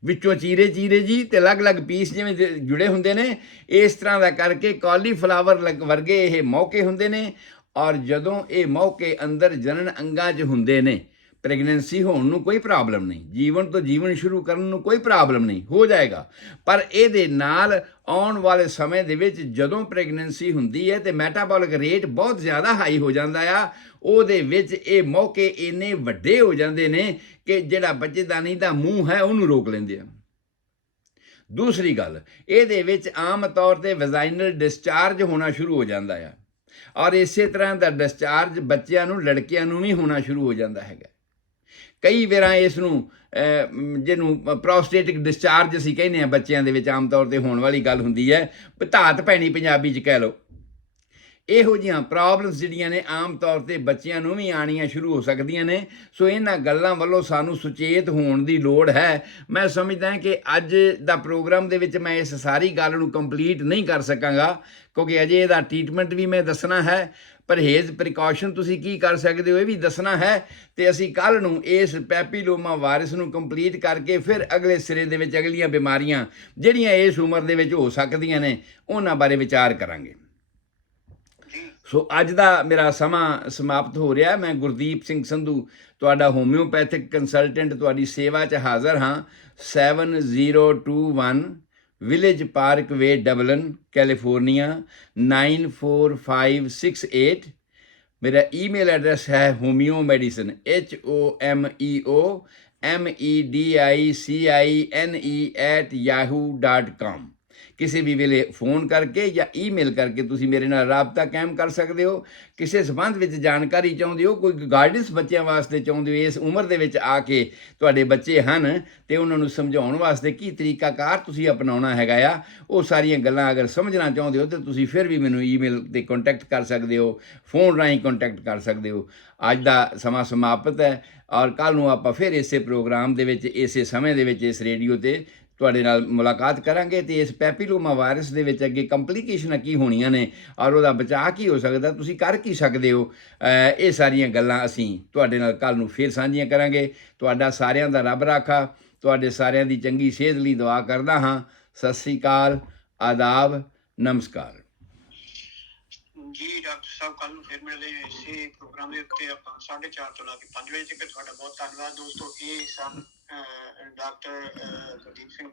ਵਿੱਚੋਂ ਚੀਰੇ ਚੀਰੇ ਜੀ ਤੇ ਅਲੱਗ-ਅਲੱਗ ਪੀਸ ਜਿਵੇਂ ਜੁੜੇ ਹੁੰਦੇ ਨੇ, ਇਸ ਤਰ੍ਹਾਂ ਦਾ ਕਰਕੇ ਕਾਲੀਫਲਾਵਰ ਵਰਗੇ ਇਹ ਮੌਕੇ ਹੁੰਦੇ ਨੇ। ਔਰ ਜਦੋਂ ਇਹ ਮੌਕੇ ਅੰਦਰ ਜਣਨ ਅੰਗਾਂ 'ਚ ਹੁੰਦੇ ਨੇ, ਪ੍ਰੈਗਨੈਂਸੀ ਹੋਣ ਨੂੰ ਕੋਈ ਪ੍ਰੋਬਲਮ ਨਹੀਂ, ਜੀਵਨ ਤੋਂ ਜੀਵਨ ਸ਼ੁਰੂ ਕਰਨ ਨੂੰ ਕੋਈ ਪ੍ਰੋਬਲਮ ਨਹੀਂ, ਹੋ ਜਾਏਗਾ। ਪਰ ਇਹਦੇ ਨਾਲ ਆਉਣ ਵਾਲੇ ਸਮੇਂ ਦੇ ਵਿੱਚ ਜਦੋਂ ਪ੍ਰੈਗਨੈਂਸੀ ਹੁੰਦੀ ਹੈ ਤੇ ਮੈਟਾਬੋਲਿਕ ਰੇਟ ਬਹੁਤ ਜ਼ਿਆਦਾ ਹਾਈ ਹੋ ਜਾਂਦਾ ਆ, ਉਹਦੇ ਵਿੱਚ ਇਹ ਮੌਕੇ ਇੰਨੇ ਵੱਡੇ ਹੋ ਜਾਂਦੇ ਨੇ ਕਿ ਜਿਹੜਾ ਬੱਚੇਦਾਨੀ ਦਾ ਮੂੰਹ ਹੈ ਉਹਨੂੰ ਰੋਕ ਲੈਂਦੇ ਆ। ਦੂਸਰੀ ਗੱਲ, ਇਹਦੇ ਵਿੱਚ ਆਮ ਤੌਰ ਤੇ ਵਜਾਈਨਲ ਡਿਸਚਾਰਜ ਹੋਣਾ ਸ਼ੁਰੂ ਹੋ ਜਾਂਦਾ ਆ, ਔਰ ਇਸੇ ਤਰ੍ਹਾਂ ਦਾ ਡਿਸਚਾਰਜ ਬੱਚਿਆਂ ਨੂੰ, ਲੜਕਿਆਂ ਨੂੰ ਵੀ ਹੋਣਾ ਸ਼ੁਰੂ ਹੋ ਜਾਂਦਾ ਹੈਗਾ। ਕਈ ਵਾਰਾਂ ਇਸ ਨੂੰ ਜਿਹਨੂੰ ਪ੍ਰੋਸਟੇਟਿਕ ਡਿਸਚਾਰਜ ਅਸੀਂ ਕਹਿੰਦੇ ਹਾਂ ਬੱਚਿਆਂ ਦੇ ਵਿੱਚ ਆਮ ਤੌਰ ਤੇ ਹੋਣ ਵਾਲੀ ਗੱਲ ਹੁੰਦੀ ਹੈ, ਧਾਤ ਪੈਣੀ ਪੰਜਾਬੀ 'ਚ ਕਹਿ ਲਓ। ਇਹੋ ਜਿਹੀਆਂ ਪ੍ਰੋਬਲਮਸ ਜਿਹੜੀਆਂ ਨੇ ਆਮ ਤੌਰ ਤੇ ਬੱਚਿਆਂ ਨੂੰ ਵੀ ਆਣੀਆਂ ਸ਼ੁਰੂ ਹੋ ਸਕਦੀਆਂ ਨੇ। ਸੋ ਇਹਨਾਂ ਗੱਲਾਂ ਵੱਲੋਂ ਸਾਨੂੰ ਸੁਚੇਤ ਹੋਣ ਦੀ ਲੋੜ ਹੈ। ਮੈਂ ਸਮਝਦਾ ਕਿ ਅੱਜ ਦਾ ਪ੍ਰੋਗਰਾਮ ਦੇ ਵਿੱਚ ਮੈਂ ਇਸ ਸਾਰੀ ਗੱਲ ਨੂੰ ਕੰਪਲੀਟ ਨਹੀਂ ਕਰ ਸਕਾਂਗਾ, ਕਿਉਂਕਿ ਅਜੇ ਇਹਦਾ ਟ੍ਰੀਟਮੈਂਟ ਵੀ ਮੈਂ ਦੱਸਣਾ ਹੈ, ਪਰਹੇਜ਼ ਪ੍ਰੀਕਾਸ਼ਨ ਤੁਸੀਂ ਕੀ ਕਰ ਸਕਦੇ ਹੋ ਇਹ ਵੀ ਦੱਸਣਾ ਹੈ। ਤੇ ਅਸੀਂ ਕੱਲ੍ਹ ਨੂੰ ਇਸ ਪੈਪੀਲੋਮਾ ਵਾਇਰਸ ਨੂੰ ਕੰਪਲੀਟ ਕਰਕੇ ਫਿਰ ਅਗਲੇ ਸਿਰੇ ਦੇ ਵਿੱਚ ਅਗਲੀਆਂ ਬਿਮਾਰੀਆਂ ਜਿਹੜੀਆਂ ਇਸ ਉਮਰ ਦੇ ਵਿੱਚ ਹੋ ਸਕਦੀਆਂ ਨੇ ਉਹਨਾਂ ਬਾਰੇ ਵਿਚਾਰ ਕਰਾਂਗੇ। ਸੋ ਅੱਜ ਦਾ ਮੇਰਾ ਸਮਾਂ ਸਮਾਪਤ ਹੋ ਰਿਹਾ। ਮੈਂ ਗੁਰਦੀਪ ਸਿੰਘ ਸੰਧੂ ਤੁਹਾਡਾ ਹੋਮਿਓਪੈਥਿਕ ਕੰਸਲਟੈਂਟ ਤੁਹਾਡੀ ਸੇਵਾ 'ਚ ਹਾਜ਼ਰ ਹਾਂ। 7021 ਵਿਲੇਜ ਪਾਰਕ ਵੇ, ਡਬਲਿਨ, ਕੈਲੀਫੋਰਨੀਆ 94568। ਮੇਰਾ ਈਮੇਲ ਐਡਰੈਸ ਹੈ homeomedicine HOMEOMEDICINE@yahoo.com। ਕਿਸੇ ਵੀ ਵੇਲੇ ਫੋਨ ਕਰਕੇ ਜਾਂ ਈਮੇਲ ਕਰਕੇ ਤੁਸੀਂ ਮੇਰੇ ਨਾਲ ਰਾਬਤਾ ਕਾਇਮ ਕਰ ਸਕਦੇ ਹੋ। ਕਿਸੇ ਸੰਬੰਧ ਵਿੱਚ ਜਾਣਕਾਰੀ ਚਾਹੁੰਦੇ ਹੋ, ਕੋਈ ਗਾਈਡੈਂਸ ਬੱਚਿਆਂ ਵਾਸਤੇ ਚਾਹੁੰਦੇ ਹੋ, ਇਸ ਉਮਰ ਦੇ ਵਿੱਚ ਆ ਕੇ ਤੁਹਾਡੇ ਬੱਚੇ ਹਨ ਅਤੇ ਉਹਨਾਂ ਨੂੰ ਸਮਝਾਉਣ ਵਾਸਤੇ ਕੀ ਤਰੀਕਾਕਾਰ ਤੁਸੀਂ ਅਪਣਾਉਣਾ ਹੈਗਾ ਆ, ਉਹ ਸਾਰੀਆਂ ਗੱਲਾਂ ਅਗਰ ਸਮਝਣਾ ਚਾਹੁੰਦੇ ਹੋ ਤਾਂ ਤੁਸੀਂ ਫਿਰ ਵੀ ਮੈਨੂੰ ਈਮੇਲ 'ਤੇ ਕੰਟੈਕਟ ਕਰ ਸਕਦੇ ਹੋ, ਫੋਨ ਰਾਹੀਂ ਕੰਟੈਕਟ ਕਰ ਸਕਦੇ ਹੋ। ਅੱਜ ਦਾ ਸਮਾਂ ਸਮਾਪਤ ਹੈ ਔਰ ਕੱਲ੍ਹ ਨੂੰ ਆਪਾਂ ਫਿਰ ਇਸੇ ਪ੍ਰੋਗਰਾਮ ਦੇ ਵਿੱਚ ਇਸੇ ਸਮੇਂ ਦੇ ਵਿੱਚ ਇਸ ਰੇਡੀਓ 'ਤੇ ਤੁਹਾਡੇ ਨਾਲ ਮੁਲਾਕਾਤ ਕਰਾਂਗੇ ਅਤੇ ਇਸ ਪੈਪੀਲੋਮਾ ਵਾਇਰਸ ਦੇ ਵਿੱਚ ਅੱਗੇ ਕੰਪਲੀਕੇਸ਼ਨਾਂ ਕੀ ਹੋਣੀਆਂ ਨੇ ਔਰ ਉਹਦਾ ਬਚਾਅ ਕੀ ਹੋ ਸਕਦਾ, ਤੁਸੀਂ ਕਰ ਕੀ ਸਕਦੇ ਹੋ, ਇਹ ਸਾਰੀਆਂ ਗੱਲਾਂ ਅਸੀਂ ਤੁਹਾਡੇ ਨਾਲ ਕੱਲ੍ਹ ਨੂੰ ਫਿਰ ਸਾਂਝੀਆਂ ਕਰਾਂਗੇ। ਤੁਹਾਡਾ ਸਾਰਿਆਂ ਦਾ ਰੱਬ ਰਾਖਾ, ਤੁਹਾਡੇ ਸਾਰਿਆਂ ਦੀ ਚੰਗੀ ਸਿਹਤ ਲਈ ਦੁਆ ਕਰਦਾ ਹਾਂ। ਸਤਿ ਸ੍ਰੀ ਅਕਾਲ, ਆਦਾਬ, ਨਮਸਕਾਰ ਜੀ। ਡਾਕਟਰ ਸਾਹਿਬ ਕੱਲ ਨੂੰ ਫਿਰ ਮਿਲਦੇ ਹਾਂ ਇਸੇ ਪ੍ਰੋਗਰਾਮ ਦੇ ਉੱਤੇ ਆਪਾਂ 4:30 ਤੋਂ ਲਾ ਕੇ 5 ਵਜੇ ਤੱਕ। ਤੁਹਾਡਾ ਬਹੁਤ ਧੰਨਵਾਦ ਦੋਸਤੋ। ਇਹ ਸਨ ਡਾਕਟਰ ਗੁਰਦੀਪ ਸਿੰਘ।